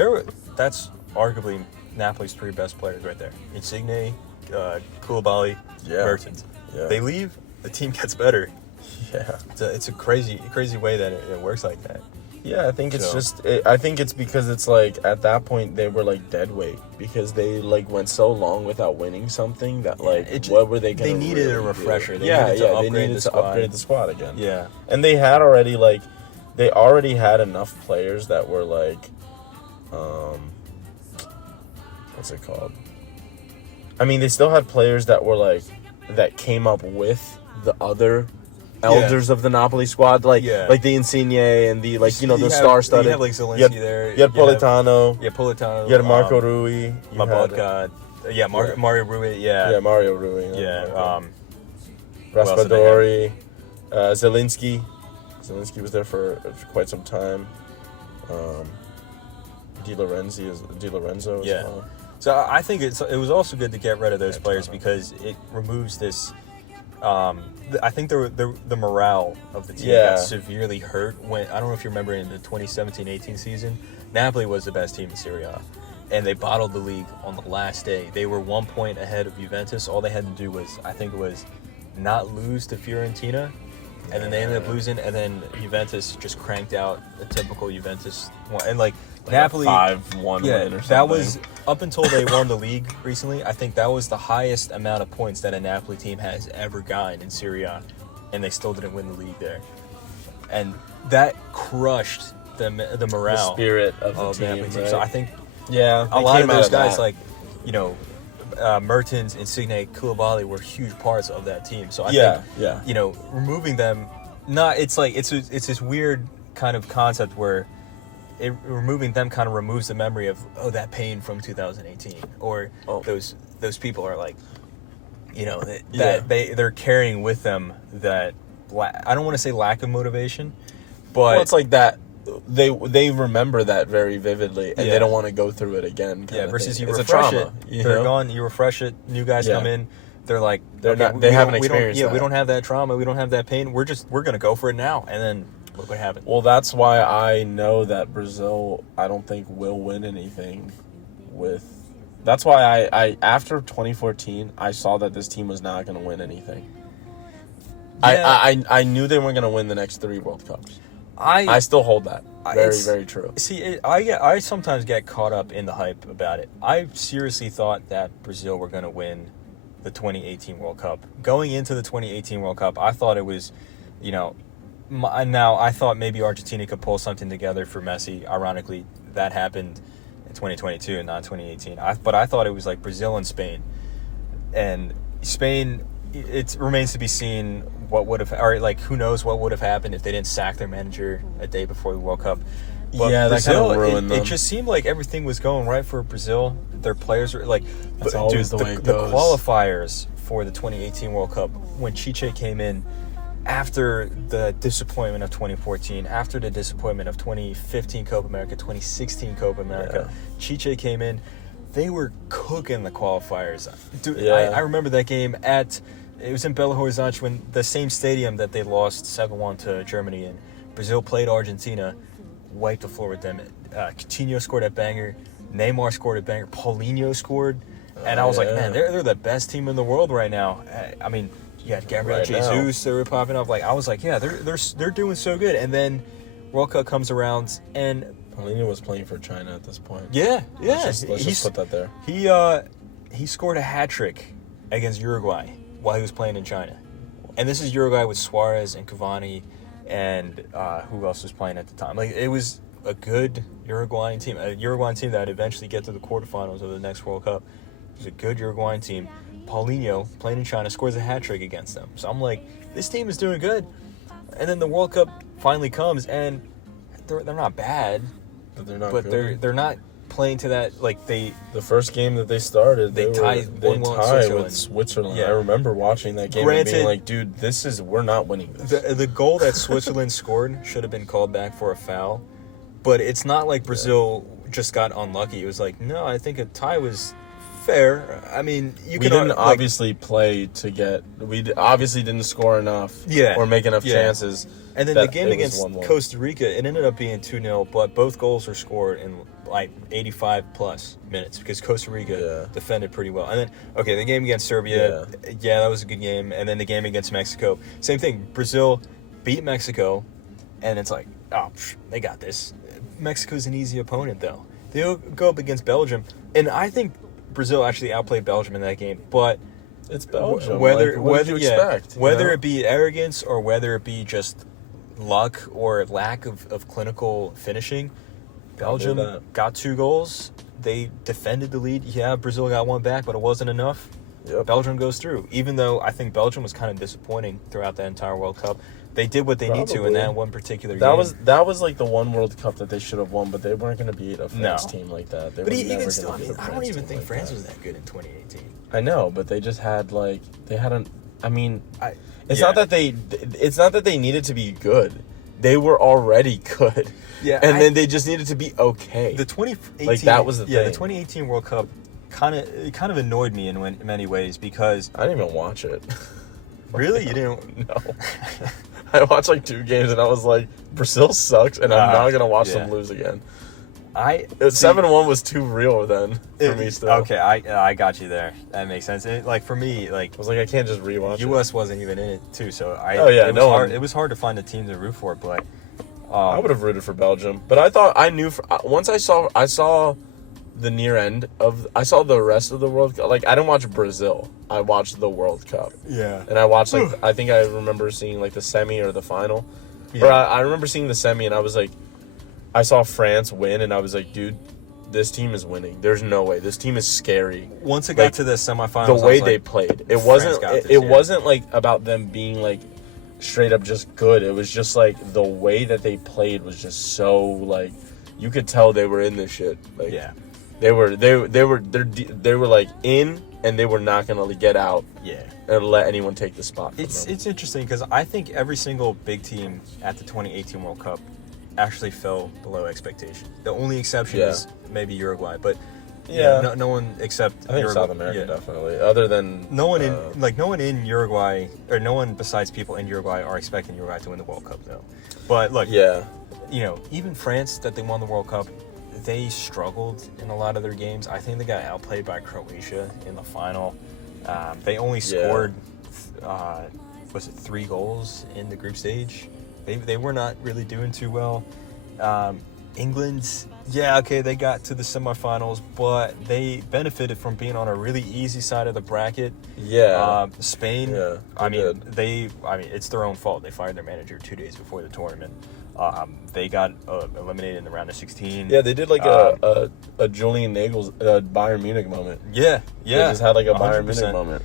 that's arguably Napoli's three best players right there: Insigne, Koulibaly, Mertens. Yeah. They leave, the team gets better. Yeah, it's a crazy way that it works like that. Yeah, I think it's I think it's because it's like at that point they were like dead weight because they like went so long without winning something that like what were they going to? They needed a refresher. They needed to upgrade the squad again. Yeah, and they already had enough players that were like, what's it called? I mean, they still had players that were like that came up with the other. Elders of the Napoli squad, like the Insigne and the the star-studded. You have like Zelensky there. You had Politano. Politano. You had Marco Rui. Mario Rui. Yeah, Mario Rui. Yeah. Raspadori. Zelinski. Zelinski was there for quite some time. Di Lorenzo as well. So I think it was also good to get rid of those players because it removes this. I think the morale of the team got severely hurt when I don't know if you remember in the 2017-18 season, Napoli was the best team in Serie A, and they bottled the league on the last day. They were 1 point ahead of Juventus. All they had to do was not lose to Fiorentina, and then they ended up losing, and then Juventus just cranked out a typical Juventus one, and like Napoli 5-1 win or something. That was up until they won the league recently. I think that was the highest amount of points that a Napoli team has ever gotten in Serie A, and they still didn't win the league there. And that crushed the morale, the spirit of the Napoli team. Right? So I think a lot of those guys like Mertens, Insigne, Koulibaly were huge parts of that team. So I think removing them, it's this weird kind of concept where. Removing them kind of removes the memory of that pain from 2018 or those people are like they're carrying with them that I don't want to say lack of motivation, but it's like that they remember that very vividly and they don't want to go through it again. Versus you refresh it, they're gone. You refresh it, new guys come in. They're like they haven't experienced that. We don't have that trauma. We don't have that pain. We're gonna go for it now and then. Look what happened. Well, that's why I know that Brazil, I don't think will win anything with That's why I after 2014, I saw that this team was not going to win anything. Yeah. I knew they weren't going to win the next 3 World Cups. I I still hold that. Very, very true. See, I sometimes get caught up in the hype about it. I seriously thought that Brazil were going to win the 2018 World Cup. Going into the 2018 World Cup, I thought it was, now I thought maybe Argentina could pull something together for Messi. Ironically, that happened in 2022 and not 2018. But I thought it was like Brazil and Spain. And Spain, it remains to be seen what would have, or like who knows what would have happened if they didn't sack their manager a day before the World Cup. But yeah, Brazil, that kind of ruined them. It just seemed like everything was going right for Brazil. Their players were like, That's always the way it goes. The qualifiers for the 2018 World Cup, when Tite came in after the disappointment of 2014, after the disappointment of 2015 Copa America, 2016 Copa America, Tite came in. They were cooking the qualifiers. Dude, I remember that game it was in Belo Horizonte, when the same stadium that they lost 7-1 to Germany in. Brazil played Argentina, wiped the floor with them. Coutinho scored a banger. Neymar scored a banger. Paulinho scored. And I was like, man, they're the best team in the world right now. I mean, you had Gabriel Jesus, they were popping up. Like, I was like, yeah, they're doing so good. And then World Cup comes around, and Paulinho was playing for China at this point. Yeah. Let's just put that there. He scored a hat trick against Uruguay while he was playing in China, and this is Uruguay with Suarez and Cavani, and who else was playing at the time? Like, it was a good Uruguayan team, that would eventually get to the quarterfinals of the next World Cup. It was a good Uruguayan team. Paulinho, playing in China, scores a hat trick against them. So I'm like, this team is doing good. And then the World Cup finally comes, and they're not bad. But they're not. But good. they're not playing to that, like, they. The first game that they started, they tied with Switzerland. Yeah. I remember watching that game and being like, dude, we're not winning this. The goal that Switzerland scored should have been called back for a foul, but it's not like Brazil just got unlucky. It was like, no, I think a tie was fair. I mean, we didn't obviously play to get. We obviously didn't score enough. Or make enough chances. And then the game against Costa Rica, it ended up being 2-0, but both goals were scored in like 85 plus minutes because Costa Rica defended pretty well. And then, the game against Serbia, that was a good game. And then the game against Mexico, same thing. Brazil beat Mexico, and it's like, they got this. Mexico's an easy opponent, though. They'll go up against Belgium, and I think Brazil actually outplayed Belgium in that game, but it's Belgium. Whether you expect? Whether it be arrogance or whether it be just luck or lack of clinical finishing, Belgium got 2 goals. They defended the lead. Yeah, Brazil got 1 back, but it wasn't enough. Yep. Belgium goes through. Even though I think Belgium was kind of disappointing throughout the entire World Cup, they did what they need to in that one particular game. That was like the one World Cup that they should have won, but they weren't going to beat a France team like that. But even still, I don't even think France was that good in 2018. I know, but they just had it's not that they needed to be good. They were already good. Yeah, then they just needed to be okay. The 2018, that was the thing. The 2018 World Cup kind of annoyed me in many ways because I didn't even watch it. Really, you didn't? No. I watched like 2 games and I was like, Brazil sucks, and I'm not gonna watch them lose again. 7-1 was too real then for me still. Okay, I got you there. That makes sense. For me, I was like, I can't just rewatch it. U.S. wasn't even in it too, so it was hard to find a team to root for, but I would have rooted for Belgium. But I thought I knew once I saw the near end I saw the rest of the World Cup. Like, I didn't watch Brazil. I watched the World Cup. Yeah. And I watched I think I remember seeing like the semi or the final. Yeah. Or I remember seeing the semi and I was like, I saw France win and I was like, dude, this team is winning. There's no way. This team is scary. Once it got to the semifinals, the way they played, it wasn't like about them being like straight up just good. It was just like the way that they played was just so like you could tell they were in this shit. Like, they were like in, and they were not gonna get out. Yeah. And let anyone take the spot. It's interesting because I think every single big team at the 2018 World Cup actually fell below expectation. The only exception is maybe Uruguay, but no one except I think Uruguay. South America definitely. Other than no one in Uruguay, or no one besides people in Uruguay are expecting Uruguay to win the World Cup though. But look, even France that they won the World Cup, they struggled in a lot of their games. I think they got outplayed by Croatia in the final. They only scored, was it 3 goals in the group stage? They were not really doing too well. England, they got to the semifinals, but they benefited from being on a really easy side of the bracket. Spain, it's their own fault. They fired their manager 2 days before the tournament. They got eliminated in the round of 16. Yeah, they did like a Julian Nagels Bayern Munich moment. Yeah. They just had like a 100%. Bayern Munich moment.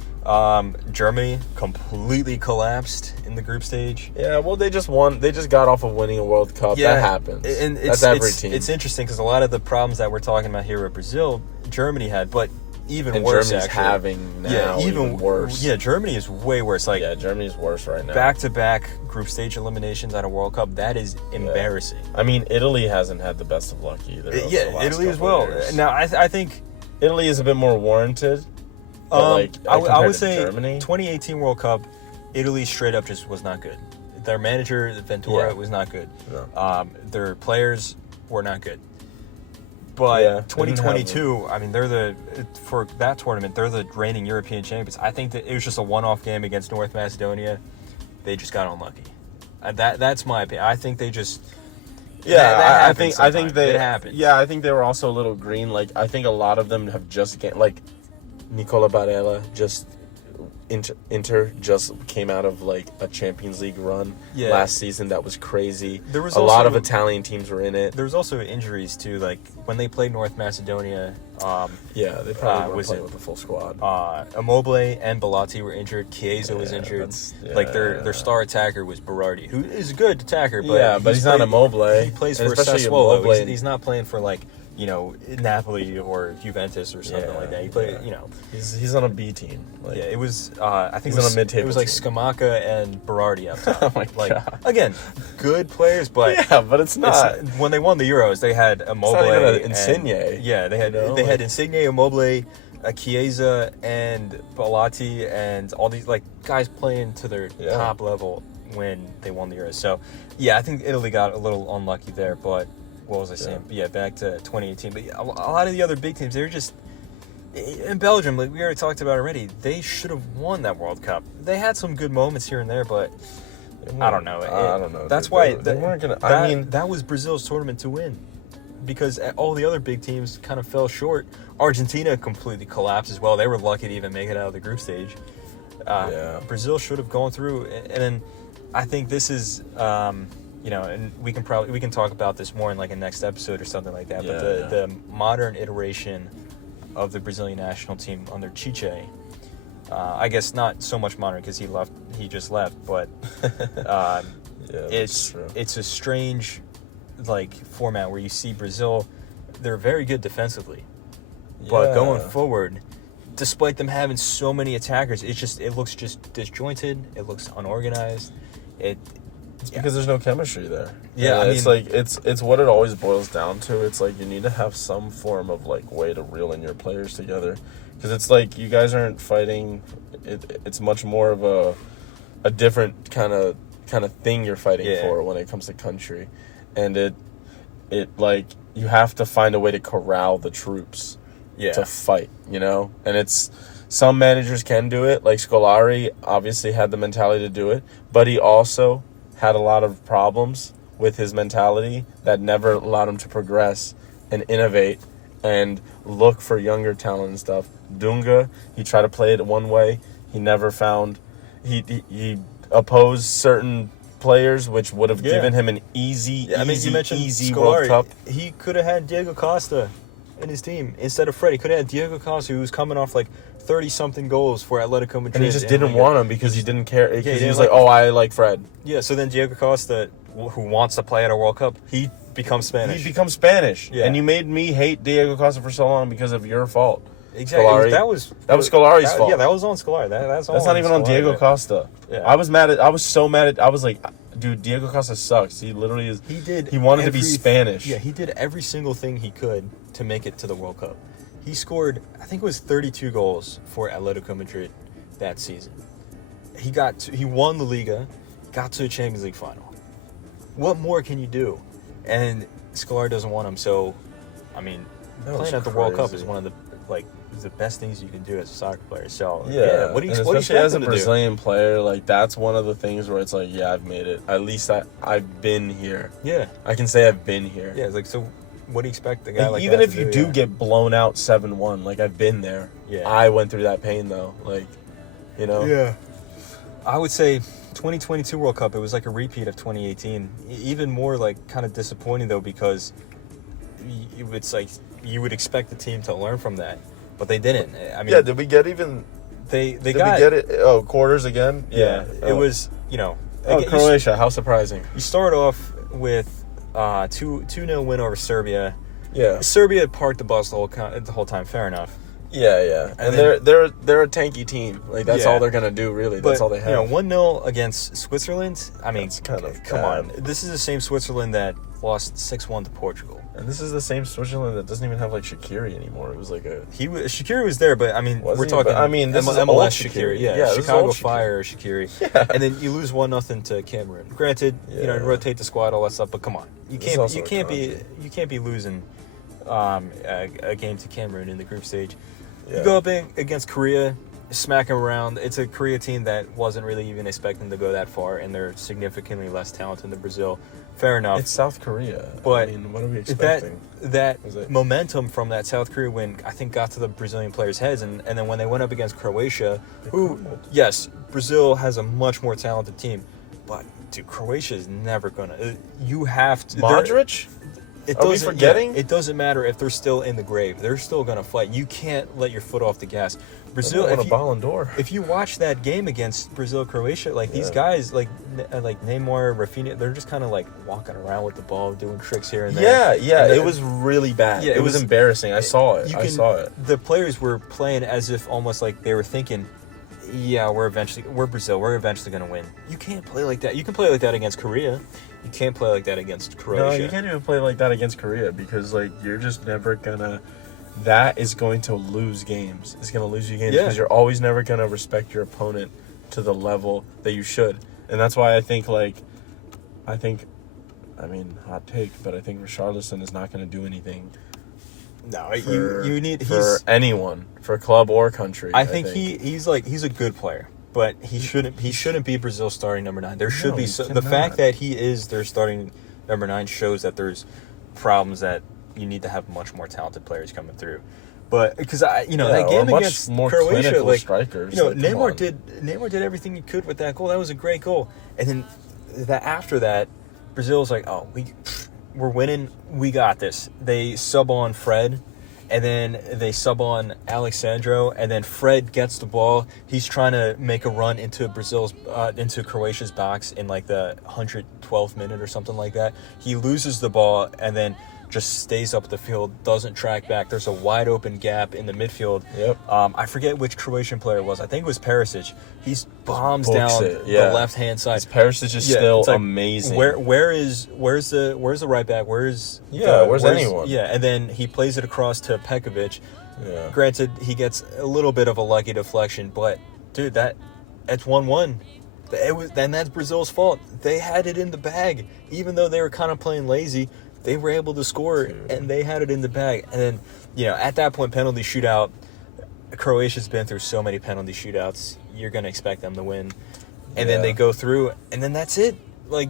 Germany completely collapsed in the group stage. Yeah, well, they just won. They just got off of winning a World Cup. Yeah, that happens. And that's every team. It's interesting because a lot of the problems that we're talking about here with Brazil, Germany had, but even and worse. Germany's actually. having now even worse. Yeah, Germany is way worse. Germany's worse right now. Back-to-back group stage eliminations at a World Cup. That is embarrassing. I mean, Italy hasn't had the best of luck either. Italy as well. Now, I think Italy is a bit more warranted. I would say Germany? 2018 World Cup, Italy straight up just was not good. Their manager, Ventura, was not good. No. Their players were not good. But 2022, I mean, for that tournament, they're the reigning European champions. I think that it was just a one-off game against North Macedonia. They just got unlucky. That's my opinion. I think they just... I think they... It happens. Yeah, I think they were also a little green. Like, I think a lot of them have just... Nicola Barella Inter just came out of like a Champions League run last season that was crazy. There was a lot of Italian teams were in it. There was also injuries too. Like when they played North Macedonia, they probably weren't playing with the full squad. Immobile and Bellotti were injured. Chiesa was injured. Their star attacker was Berardi, who is a good attacker, but he's not Immobile. He plays for Sassuolo. He's not playing for Napoli or Juventus or something like that. He played, He's on a B team. It was. I think he's on a mid-table. It was like Scamacca and Berardi up top. Oh my god! Again, good players, but but it's not. When they won the Euros, they had Immobile, Insigne. They had Insigne, Immobile, Chiesa, and Bellotti, and all these guys playing to their top level when they won the Euros. So, I think Italy got a little unlucky there, but. What was I saying? Back to 2018. But a lot of the other big teams, they're just... In Belgium, like we already talked about already, they should have won that World Cup. They had some good moments here and there, but I don't know. I don't know. That's why... They weren't gonna... that was Brazil's tournament to win. Because all the other big teams kind of fell short. Argentina completely collapsed as well. They were lucky to even make it out of the group stage. Brazil should have gone through. And then I think this is... and we can talk about this more in like a next episode or something like that. But the modern iteration of the Brazilian national team under Tite, I guess not so much modern because he just left, but it's a strange format where you see Brazil, they're very good defensively, but going forward, despite them having so many attackers, it looks just disjointed. It looks unorganized. It's because there's no chemistry there. Yeah, it's what it always boils down to. It's like you need to have some form of way to reel in your players together, because it's like you guys aren't fighting. It's much more of a different kind of thing you're fighting for when it comes to country, and it you have to find a way to corral the troops to fight. And it's. Some managers can do it. Like Scolari obviously had the mentality to do it, but he also had a lot of problems with his mentality that never allowed him to progress and innovate and look for younger talent and stuff. Dunga, he tried to play it one way. He never found... He opposed certain players, which would have given him an easy Scolari, World Cup. He could have had Diego Costa in his team instead of Fred. He could have had Diego Costa, who was coming off 30-something goals for Atletico Madrid. And he just didn't want him because he didn't care. Because he was I like Fred. Yeah, so then Diego Costa, who wants to play at a World Cup, he becomes Spanish. Yeah. And you made me hate Diego Costa for so long because of your fault. Exactly. Scolari. That was Scolari's fault. Yeah, that was on Scolari. That's not even on Diego Costa. Yeah. I was so mad. I was like, dude, Diego Costa sucks. He literally is. He wanted to be Spanish. Yeah, he did every single thing he could to make it to the World Cup. He scored, I think it was 32 goals for Atletico Madrid that season. He won the Liga, got to a Champions League final. What more can you do? And Scolari doesn't want him, so I mean, That was playing at the World Cup is crazy. one of the best things you can do as a soccer player. So Yeah, what do you and what do you especially expect as a them to do? Brazilian player, like that's one of the things where it's like, yeah, I've made it. At least I've been here. Yeah, I can say I've been here. yeah. It's like, so what do you expect a guy like Even that if to you do? do get blown out 7-1, like I've been there. Yeah. I went through that pain though. Like, you know. Yeah. I would say 2022 World Cup, it was like a repeat of 2018. Even more like kind of disappointing though, because it's like you would expect the team to learn from that, but they didn't. I mean, Yeah, did we get even? they Did got we get it? Oh, quarters again? Yeah, it was, Oh, again, Croatia. How surprising. You start off with 2-0 win over Serbia. Yeah. Serbia parked the bus the whole time. Fair enough. Yeah. And then- they're a tanky team. Like that's Yeah. all they're gonna do. Really, that's But all they have. 1-0 against Switzerland. I mean, That's kind of come bad. on. This is the same Switzerland that lost 6-1 to Portugal. And this is the same Switzerland that doesn't even have like Shaqiri anymore. It was like a. Shaqiri was there, but I mean, Was we're he? talking. But, I mean, this is MLS old Shaqiri. Shaqiri. Yeah, Yeah, this is Chicago old Shaqiri. Fire Shaqiri. Yeah. And then you lose 1-0 to Cameroon. Granted, Yeah. rotate the squad, all that stuff, but come on, you This is can't also you a can't be country. you can't be losing a game to Cameroon in the group stage. Yeah. You go up against Korea, smack them around. It's a Korea team that wasn't really even expecting to go that far, and they're significantly less talented than Brazil. Fair enough. It's South Korea. But I mean, what are we expecting? that Is it- momentum from that South Korea win, I think, got to the Brazilian players' heads, and then when they went up against Croatia, who, yes, Brazil has a much more talented team, but dude, Croatia is never gonna. You have to. Modric? It Are we doesn't- forgetting? yeah, it doesn't matter if they're still in the grave. They're still gonna fight. You can't let your foot off the gas. Brazil. Won a If you, Ballon d'Or. if you watch that game against Brazil Croatia, like these Yeah. guys, like Neymar, Rafinha, they're just kind of like walking around with the ball, doing tricks here and there. Yeah. And It was really bad. Yeah, it was embarrassing. I saw it. I saw it. The players were playing as if almost like they were thinking, "Yeah, we're Brazil. We're eventually going to win." You can't play like that. You can play like that against Korea. You can't play like that against Croatia. No, you can't even play like that against Korea because like you're just never gonna. That is going to lose games. It's gonna lose you games Yeah. because you're always never gonna respect your opponent to the level that you should, and that's why I think I mean, hot take, but I think Richarlison is not going to do anything No, for, you need for anyone, for club or country. I think he's a good player, but he shouldn't be Brazil's starting number 9. There should No, be he the cannot. fact that he is their starting number 9 shows that there's problems that you need to have much more talented players coming through. But because that or game much against more Croatia, clinical like strikers. you know, like, come on. Neymar did everything he could with that goal. That was a great goal. And then after that, Brazil's like, oh, we're winning. We got this. They sub on Fred, and then they sub on Alexandro, and then Fred gets the ball. He's trying to make a run into Croatia's box in like the 112th minute or something like that. He loses the ball, and then just stays up the field, doesn't track back. There's a wide open gap in the midfield. Yep. I forget which Croatian player it was. I think it was Perisic. He bombs Books down it, yeah. the left hand side. Perisic is Yeah, still it's like, amazing. Where's the right back? Where's anyone? Yeah, and then he plays it across to Pekovic. Yeah. Granted, he gets a little bit of a lucky deflection, but dude, that's 1-1. Then that's Brazil's fault. They had it in the bag, even though they were kind of playing lazy. They were able to score, and they had it in the bag. And then, at that point, penalty shootout. Croatia's been through so many penalty shootouts. You're going to expect them to win. And then they go through, and then that's it. Like,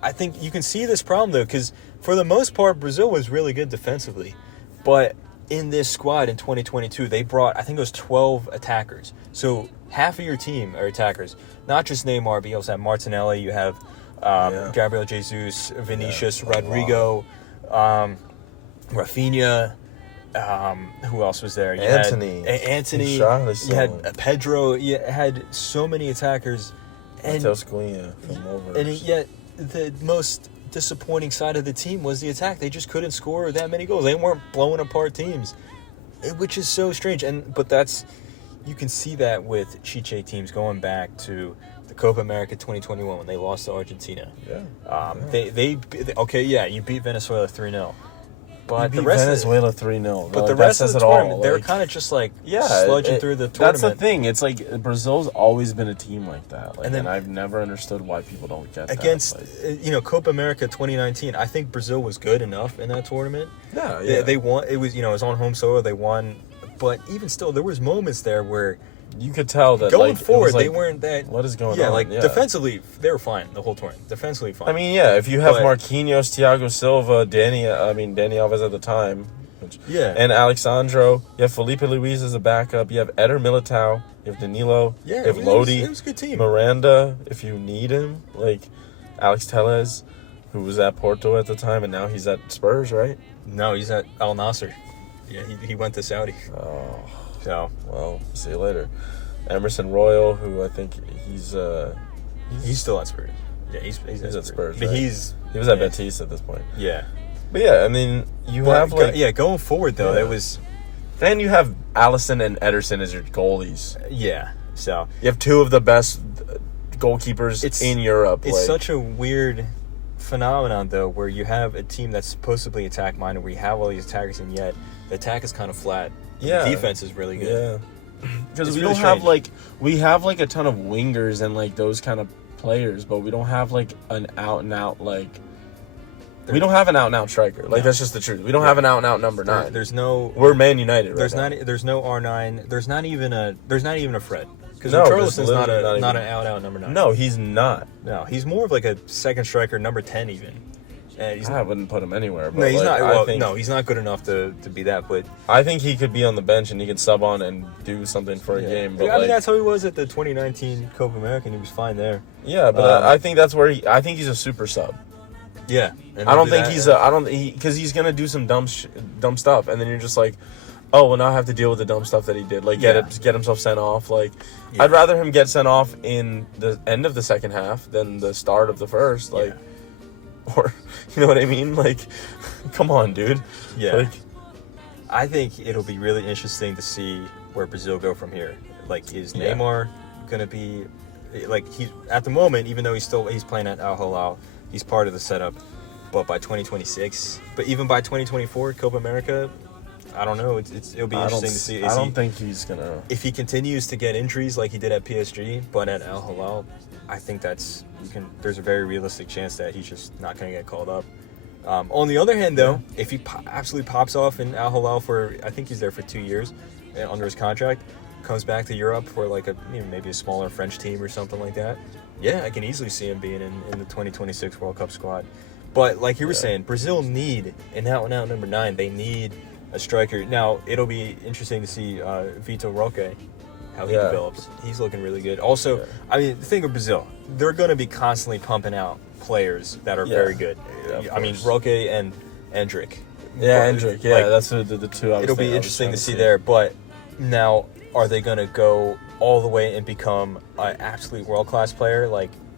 I think you can see this problem, though, because for the most part, Brazil was really good defensively. But in this squad in 2022, they brought, I think it was 12 attackers. So half of your team are attackers. Not just Neymar, but you also have Martinelli, you have Gabriel Jesus, Vinicius, Rodrigo, Rafinha. Who else was there? You Anthony. had Anthony. Richarlison. You had Pedro. You had so many attackers. And yet the most disappointing side of the team was the attack. They just couldn't score that many goals. They weren't blowing apart teams, which is so strange. But you can see that with Chiche teams going back to the Copa America 2021 when they lost to Argentina. Yeah. You beat Venezuela 3-0. But You the beat rest Venezuela 3-0. but the Like, rest that of the says it all. tournament, they were Like, kind of just like yeah, sludging through the tournament. That's the thing. It's like Brazil's always been a team like that. Like, and I've never understood why people don't get against, that. Like, Copa America 2019, I think Brazil was good enough in that tournament. Yeah. They won. It was, it was on home soil. They won. But even still, there was moments there where you could tell that going forward, like, they weren't that. What is going on? Yeah, like defensively, they were fine the whole tournament. Defensively fine. I mean, yeah, if you have Marquinhos, Thiago Silva, Dani Alves at the time, and Alexandro, you have Felipe Luis as a backup, you have Eder Militao, you have Danilo, you have Lodi, it was a good team. Miranda, if you need him, like Alex Telles, who was at Porto at the time, and now he's at Spurs, right? No, he's at Al Nassr. Yeah, he went to Saudi. Oh. So, well, see you later. Emerson Royal, who I think he's still at Spurs. Yeah, he's at Spurs. But right? He was at Betis at this point. Yeah. But yeah, I mean, you have going forward though, that was. And you have Allison and Ederson as your goalies. Yeah. So you have two of the best goalkeepers in Europe. It's such a weird phenomenon though, where you have a team that's supposedly attack minded, where you have all these attackers, and yet the attack is kind of flat. Yeah. The defense is really good. Yeah. Because we don't have we have a ton of wingers and those kind of players, but we don't have an out and out we don't have an out and out striker. That's just the truth. We don't have an out and out number 9. There's no. We're Man United. There's right not. now. There's no R9. There's not even a Fred. Because no, Charleston's not an out number 9. No, he's not. No, he's more of a second striker, number 10 even. I wouldn't put him anywhere. But no, he's not. Well, he's not good enough to be that. But I think he could be on the bench and he could sub on and do something for a game. But I mean, that's how he was at the 2019 Copa America. He was fine there. Yeah, but I think that's where I think he's a super sub. Yeah, I don't think because he's gonna do some dumb stuff, and then you're just like, oh, well, now I have to deal with the dumb stuff that he did, get himself sent off. I'd rather him get sent off in the end of the second half than the start of the first. Or you know what I mean? Come on, dude. Yeah. I think it'll be really interesting to see where Brazil go from here. Is Neymar gonna be he at the moment, even though he's playing at Al Hilal, he's part of the setup. But by 2026, but even by 2024, Copa America, I don't know. It'll be interesting to see. I don't think he's gonna. If he continues to get injuries like he did at PSG, but at Al Hilal, I think there's a very realistic chance that he's just not going to get called up. On the other hand, though, if he absolutely pops off in Al Hilal I think he's there for 2 years under his contract, comes back to Europe for maybe a smaller French team or something like that. Yeah, I can easily see him being in the 2026 World Cup squad. But like you were saying, Brazil need an out-and-out number 9. They need a striker. Now, it'll be interesting to see Vitor Roque, how he develops. He's looking really good. Also, I mean, the thing with Brazil, they're going to be constantly pumping out players that are very good. I mean, Roque and Endrick. Yeah, Endrick. Yeah, that's the two. It'll be interesting to see there. But now, are they going to go all the way and become an absolute world-class player,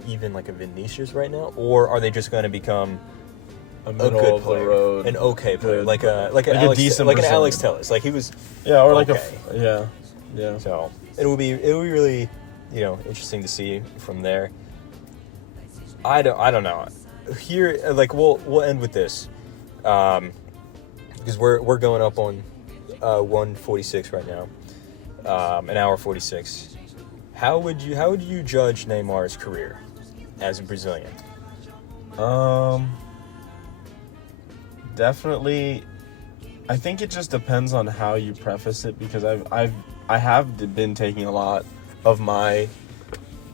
even a Vinicius right now? Or are they just going to become a good player, road, an okay player, good, like an Alex Telles, he was, yeah. So it'll be really, interesting to see from there. I don't know. Here, we'll end with this, because we're going up on 1:46 right now, an hour 46. How would you judge Neymar's career as a Brazilian? Definitely, I think it just depends on how you preface it, because I have been taking a lot of my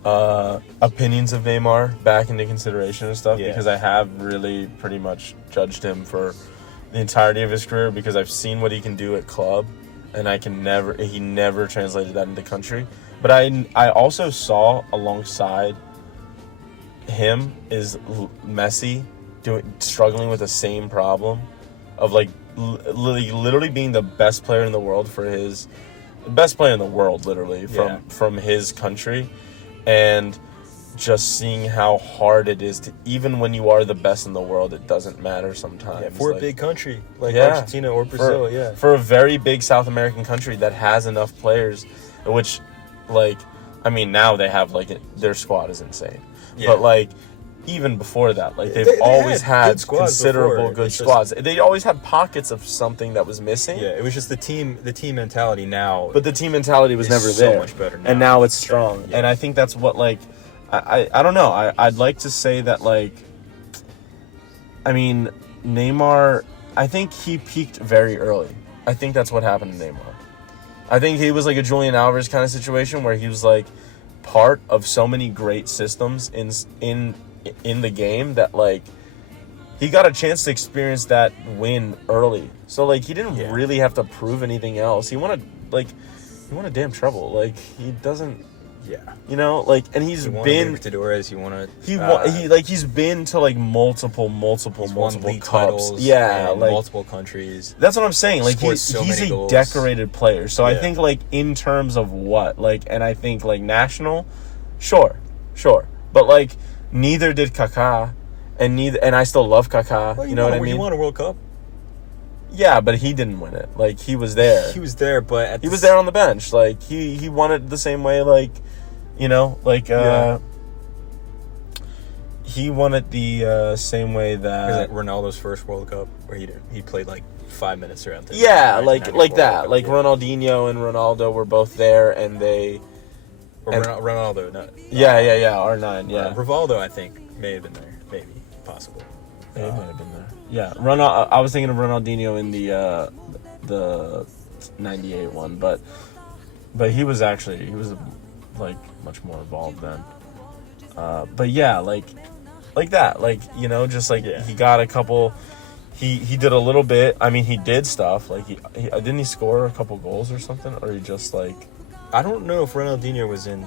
opinions of Neymar back into consideration and stuff, because I have really pretty much judged him for the entirety of his career, because I've seen what he can do at club, and he never translated that into country. But I also saw alongside him is Messi struggling with the same problem of literally being the best player in the world literally from his country, and just seeing how hard it is to, even when you are the best in the world, it doesn't matter sometimes. For a big country Argentina or Brazil, for a very big South American country that has enough players, which now they have their squad is insane, but even before that. Like, they've They always had had good squads considerable before. good It's just- squads. They always had pockets of something that was missing. Yeah, it was just the team mentality now. But the team mentality was is never so there. much better now. And now it's strong. Yeah. And I think that's what, like, I don't know. I'd like to say that, like, I mean, Neymar, I think he peaked very early. I think that's what happened to Neymar. I think he was like a Julian Alvarez kind of situation where he was like part of so many great systems in the game that, like, he got a chance to experience that win early. So, like, he didn't really have to prove anything else. He won a damn treble. Like, he doesn't. Yeah, you know, like, and he's been Libertadores. He's been to like multiple league cups. titles. Yeah, in like multiple countries. That's what I'm saying. Like, he's many a goals. decorated player. So I Yeah. think, like, in terms of what, like, and I think like national, sure, but like neither did Kaká, and I still love Kaká. Well, you know what I mean? You won a World Cup. Yeah, but he didn't win it. Like, he was there. He was there, but he was there on the bench. Like, he won it the same way, like, you know, like, he won it the same way that Ronaldo's first World Cup, where he played like 5 minutes around there. like that. Like, Ronaldinho and Ronaldo were both there, and they... Or Ronaldo, no. R9, yeah. Rivaldo, I think, may have been there. Maybe. Possible. He might have been there. Yeah, I was thinking of Ronaldinho in the 98 one, but he was like much more involved then. But yeah, like that, like, you know, just like he got a couple. He did a little bit. I mean, he did stuff. Like, he didn't he score a couple goals or something, or he just like. I don't know if Ronaldinho was in.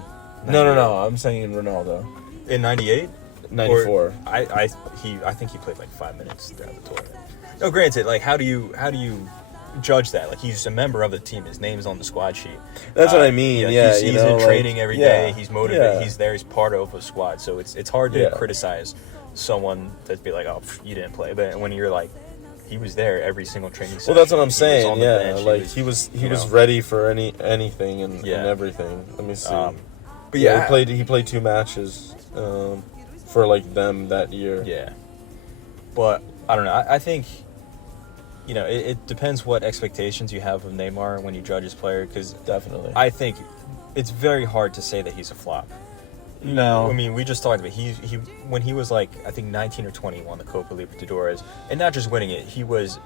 98. No. I'm saying in Ronaldo. In 98. 94. I think he played like 5 minutes throughout the tournament. No, granted, like, how do you judge that? Like, he's a member of the team. His name's on the squad sheet. That's what I mean. Yeah, he's in training every day. He's motivated. Yeah. He's there. He's part of a squad. So it's hard to criticize someone that'd be like, oh, you didn't play. But when you're like, he was there every single training session. Well, that's what I'm saying. Yeah, bench. like he was ready for anything and everything. Let me see. But yeah, he played 2 matches for like them that year. Yeah, but I don't know. I think, you know, it depends what expectations you have of Neymar when you judge his player. Because definitely, I think it's very hard to say that he's a flop. No, I mean, we just talked about he when he was like, I think 19 or 20, won the Copa Libertadores, and not just winning it, he was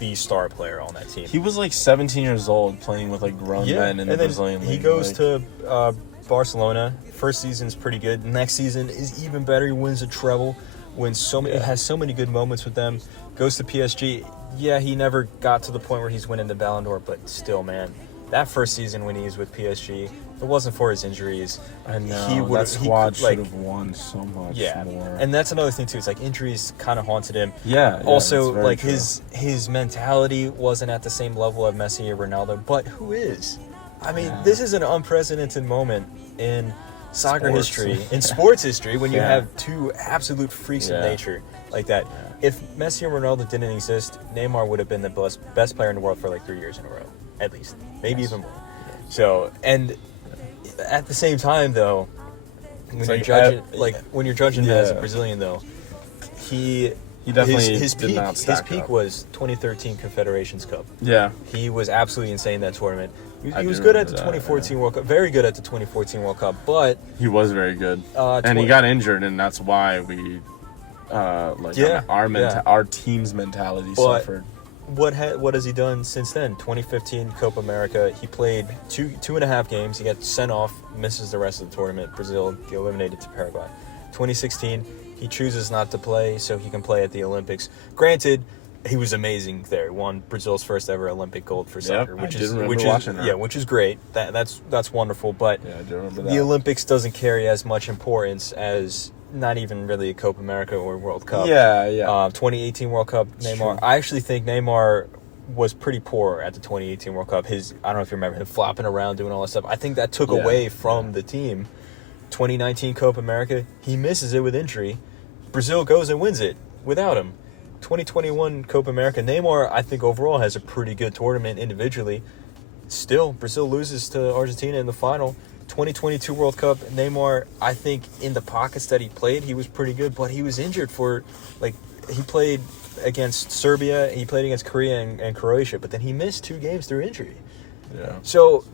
the star player on that team. He was like 17 years old playing with like grown men in the Brazilian league. He goes to Barcelona. First season's pretty good. Next season is even better. He wins a treble. Has so many good moments with them. Goes to PSG. Yeah, he never got to the point where he's winning the Ballon d'Or, but still, man, that first season when he was with PSG, if it wasn't for his injuries, I know that squad should have won so much more. And that's another thing too. It's like injuries kind of haunted him. Yeah. Also, like true. his mentality wasn't at the same level of Messi or Ronaldo, but who is? I mean, this is an unprecedented moment in soccer history, in sports history, when you have two absolute freaks of nature like that. Yeah. If Messi and Ronaldo didn't exist, Neymar would have been the best player in the world for like 3 years in a row, at least, maybe even more. So, and at the same time, though, when you're judging, him as a Brazilian, though, he definitely his peak was 2013 Confederations Cup. Yeah, he was absolutely insane that tournament. He was good at the 2014 World Cup, very good at the 2014 World Cup, but he was very good, and he got injured, and that's why we, our team's mentality suffered. What has he done since then? 2015 Copa America, he played two and a half games. He got sent off, misses the rest of the tournament. Brazil eliminated to Paraguay. 2016, he chooses not to play so he can play at the Olympics. Granted, he was amazing there. He won Brazil's first ever Olympic gold for soccer, which is great. That's wonderful. But I do remember that. The Olympics doesn't carry as much importance as not even really a Copa America or World Cup. 2018 World Cup, Neymar. True. I actually think Neymar was pretty poor at the 2018 World Cup. I don't know if you remember him flopping around, doing all that stuff. I think that took away from the team. 2019 Copa America, he misses it with injury. Brazil goes and wins it without him. 2021 Copa America, Neymar, I think overall has a pretty good tournament individually. Still, Brazil loses to Argentina in the final. 2022 World Cup, Neymar, I think in the pockets that he played, he was pretty good, but he was injured for, like, he played against Serbia, he played against Korea and Croatia, but then he missed 2 games through injury. Yeah. So,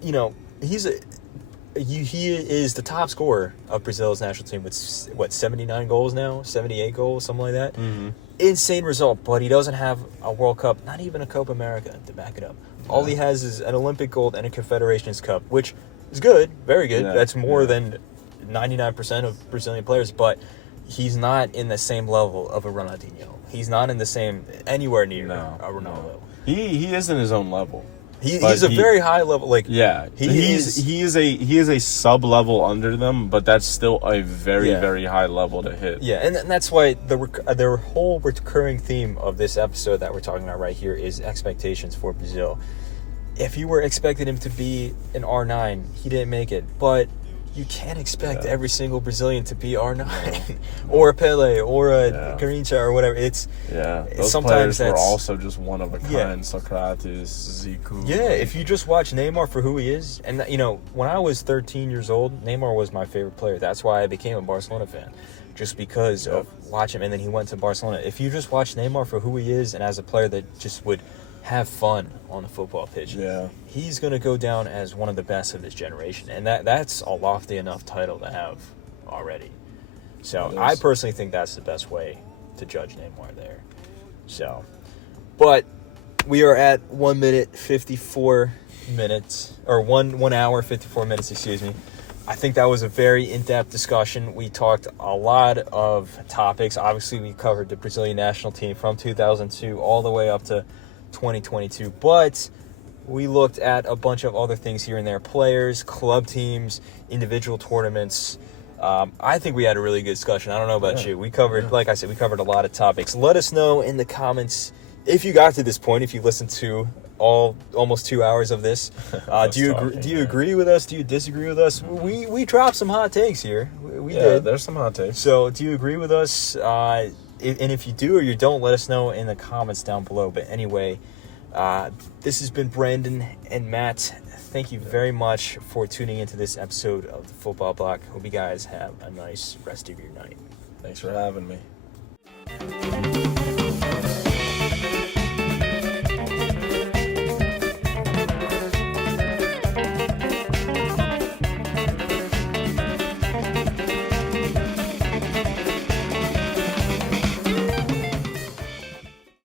you know, he is the top scorer of Brazil's national team with, 79 goals now? 78 goals, something like that? Mm-hmm. Insane result, but he doesn't have a World Cup, not even a Copa America to back it up. All he has is an Olympic gold and a Confederations Cup, which is good, very good. Yeah, That's more than 99% of Brazilian players, but he's not in the same level of a Ronaldinho. He's not in the same, anywhere near a Ronaldo. No. He is in his own level. He's a very high level, like he is a sub level under them, but that's still a very high level to hit. Yeah, and that's why the whole recurring theme of this episode that we're talking about right here is expectations for Brazil. If you were expecting him to be an R9, he didn't make it, but you can't expect every single Brazilian to be R9 or a Pele or a Garrincha or whatever. Those sometimes players were also just one of a kind. Socrates, Zico. Yeah, if you just watch Neymar for who he is, and you know, when I was 13 years old, Neymar was my favorite player. That's why I became a Barcelona fan, just because of watching him. And then he went to Barcelona. If you just watch Neymar for who he is and as a player that just would have fun on the football pitch, he's going to go down as one of the best of this generation, and that's a lofty enough title to have already. So I personally think that's the best way to judge Neymar there. So, but we are at 1 minute 54 minutes, or 1 hour 54 minutes, excuse me. I think that was a very in-depth discussion. We talked a lot of topics. Obviously, we covered the Brazilian national team from 2002 all the way up to 2022, but we looked at a bunch of other things here and there: players, club teams, individual tournaments. I think we had a really good discussion. I don't know about you. We covered, like I said, we covered a lot of topics. Let us know in the comments if you got to this point, if you listened to almost 2 hours of this. Do you agree with us? Do you disagree with us? We dropped some hot takes here. We did. There's some hot takes. So do you agree with us? And if you do or you don't, let us know in the comments down below. But anyway, this has been Brandon and Matt. Thank you very much for tuning into this episode of the Football Bloc. Hope you guys have a nice rest of your night. Thanks for having me.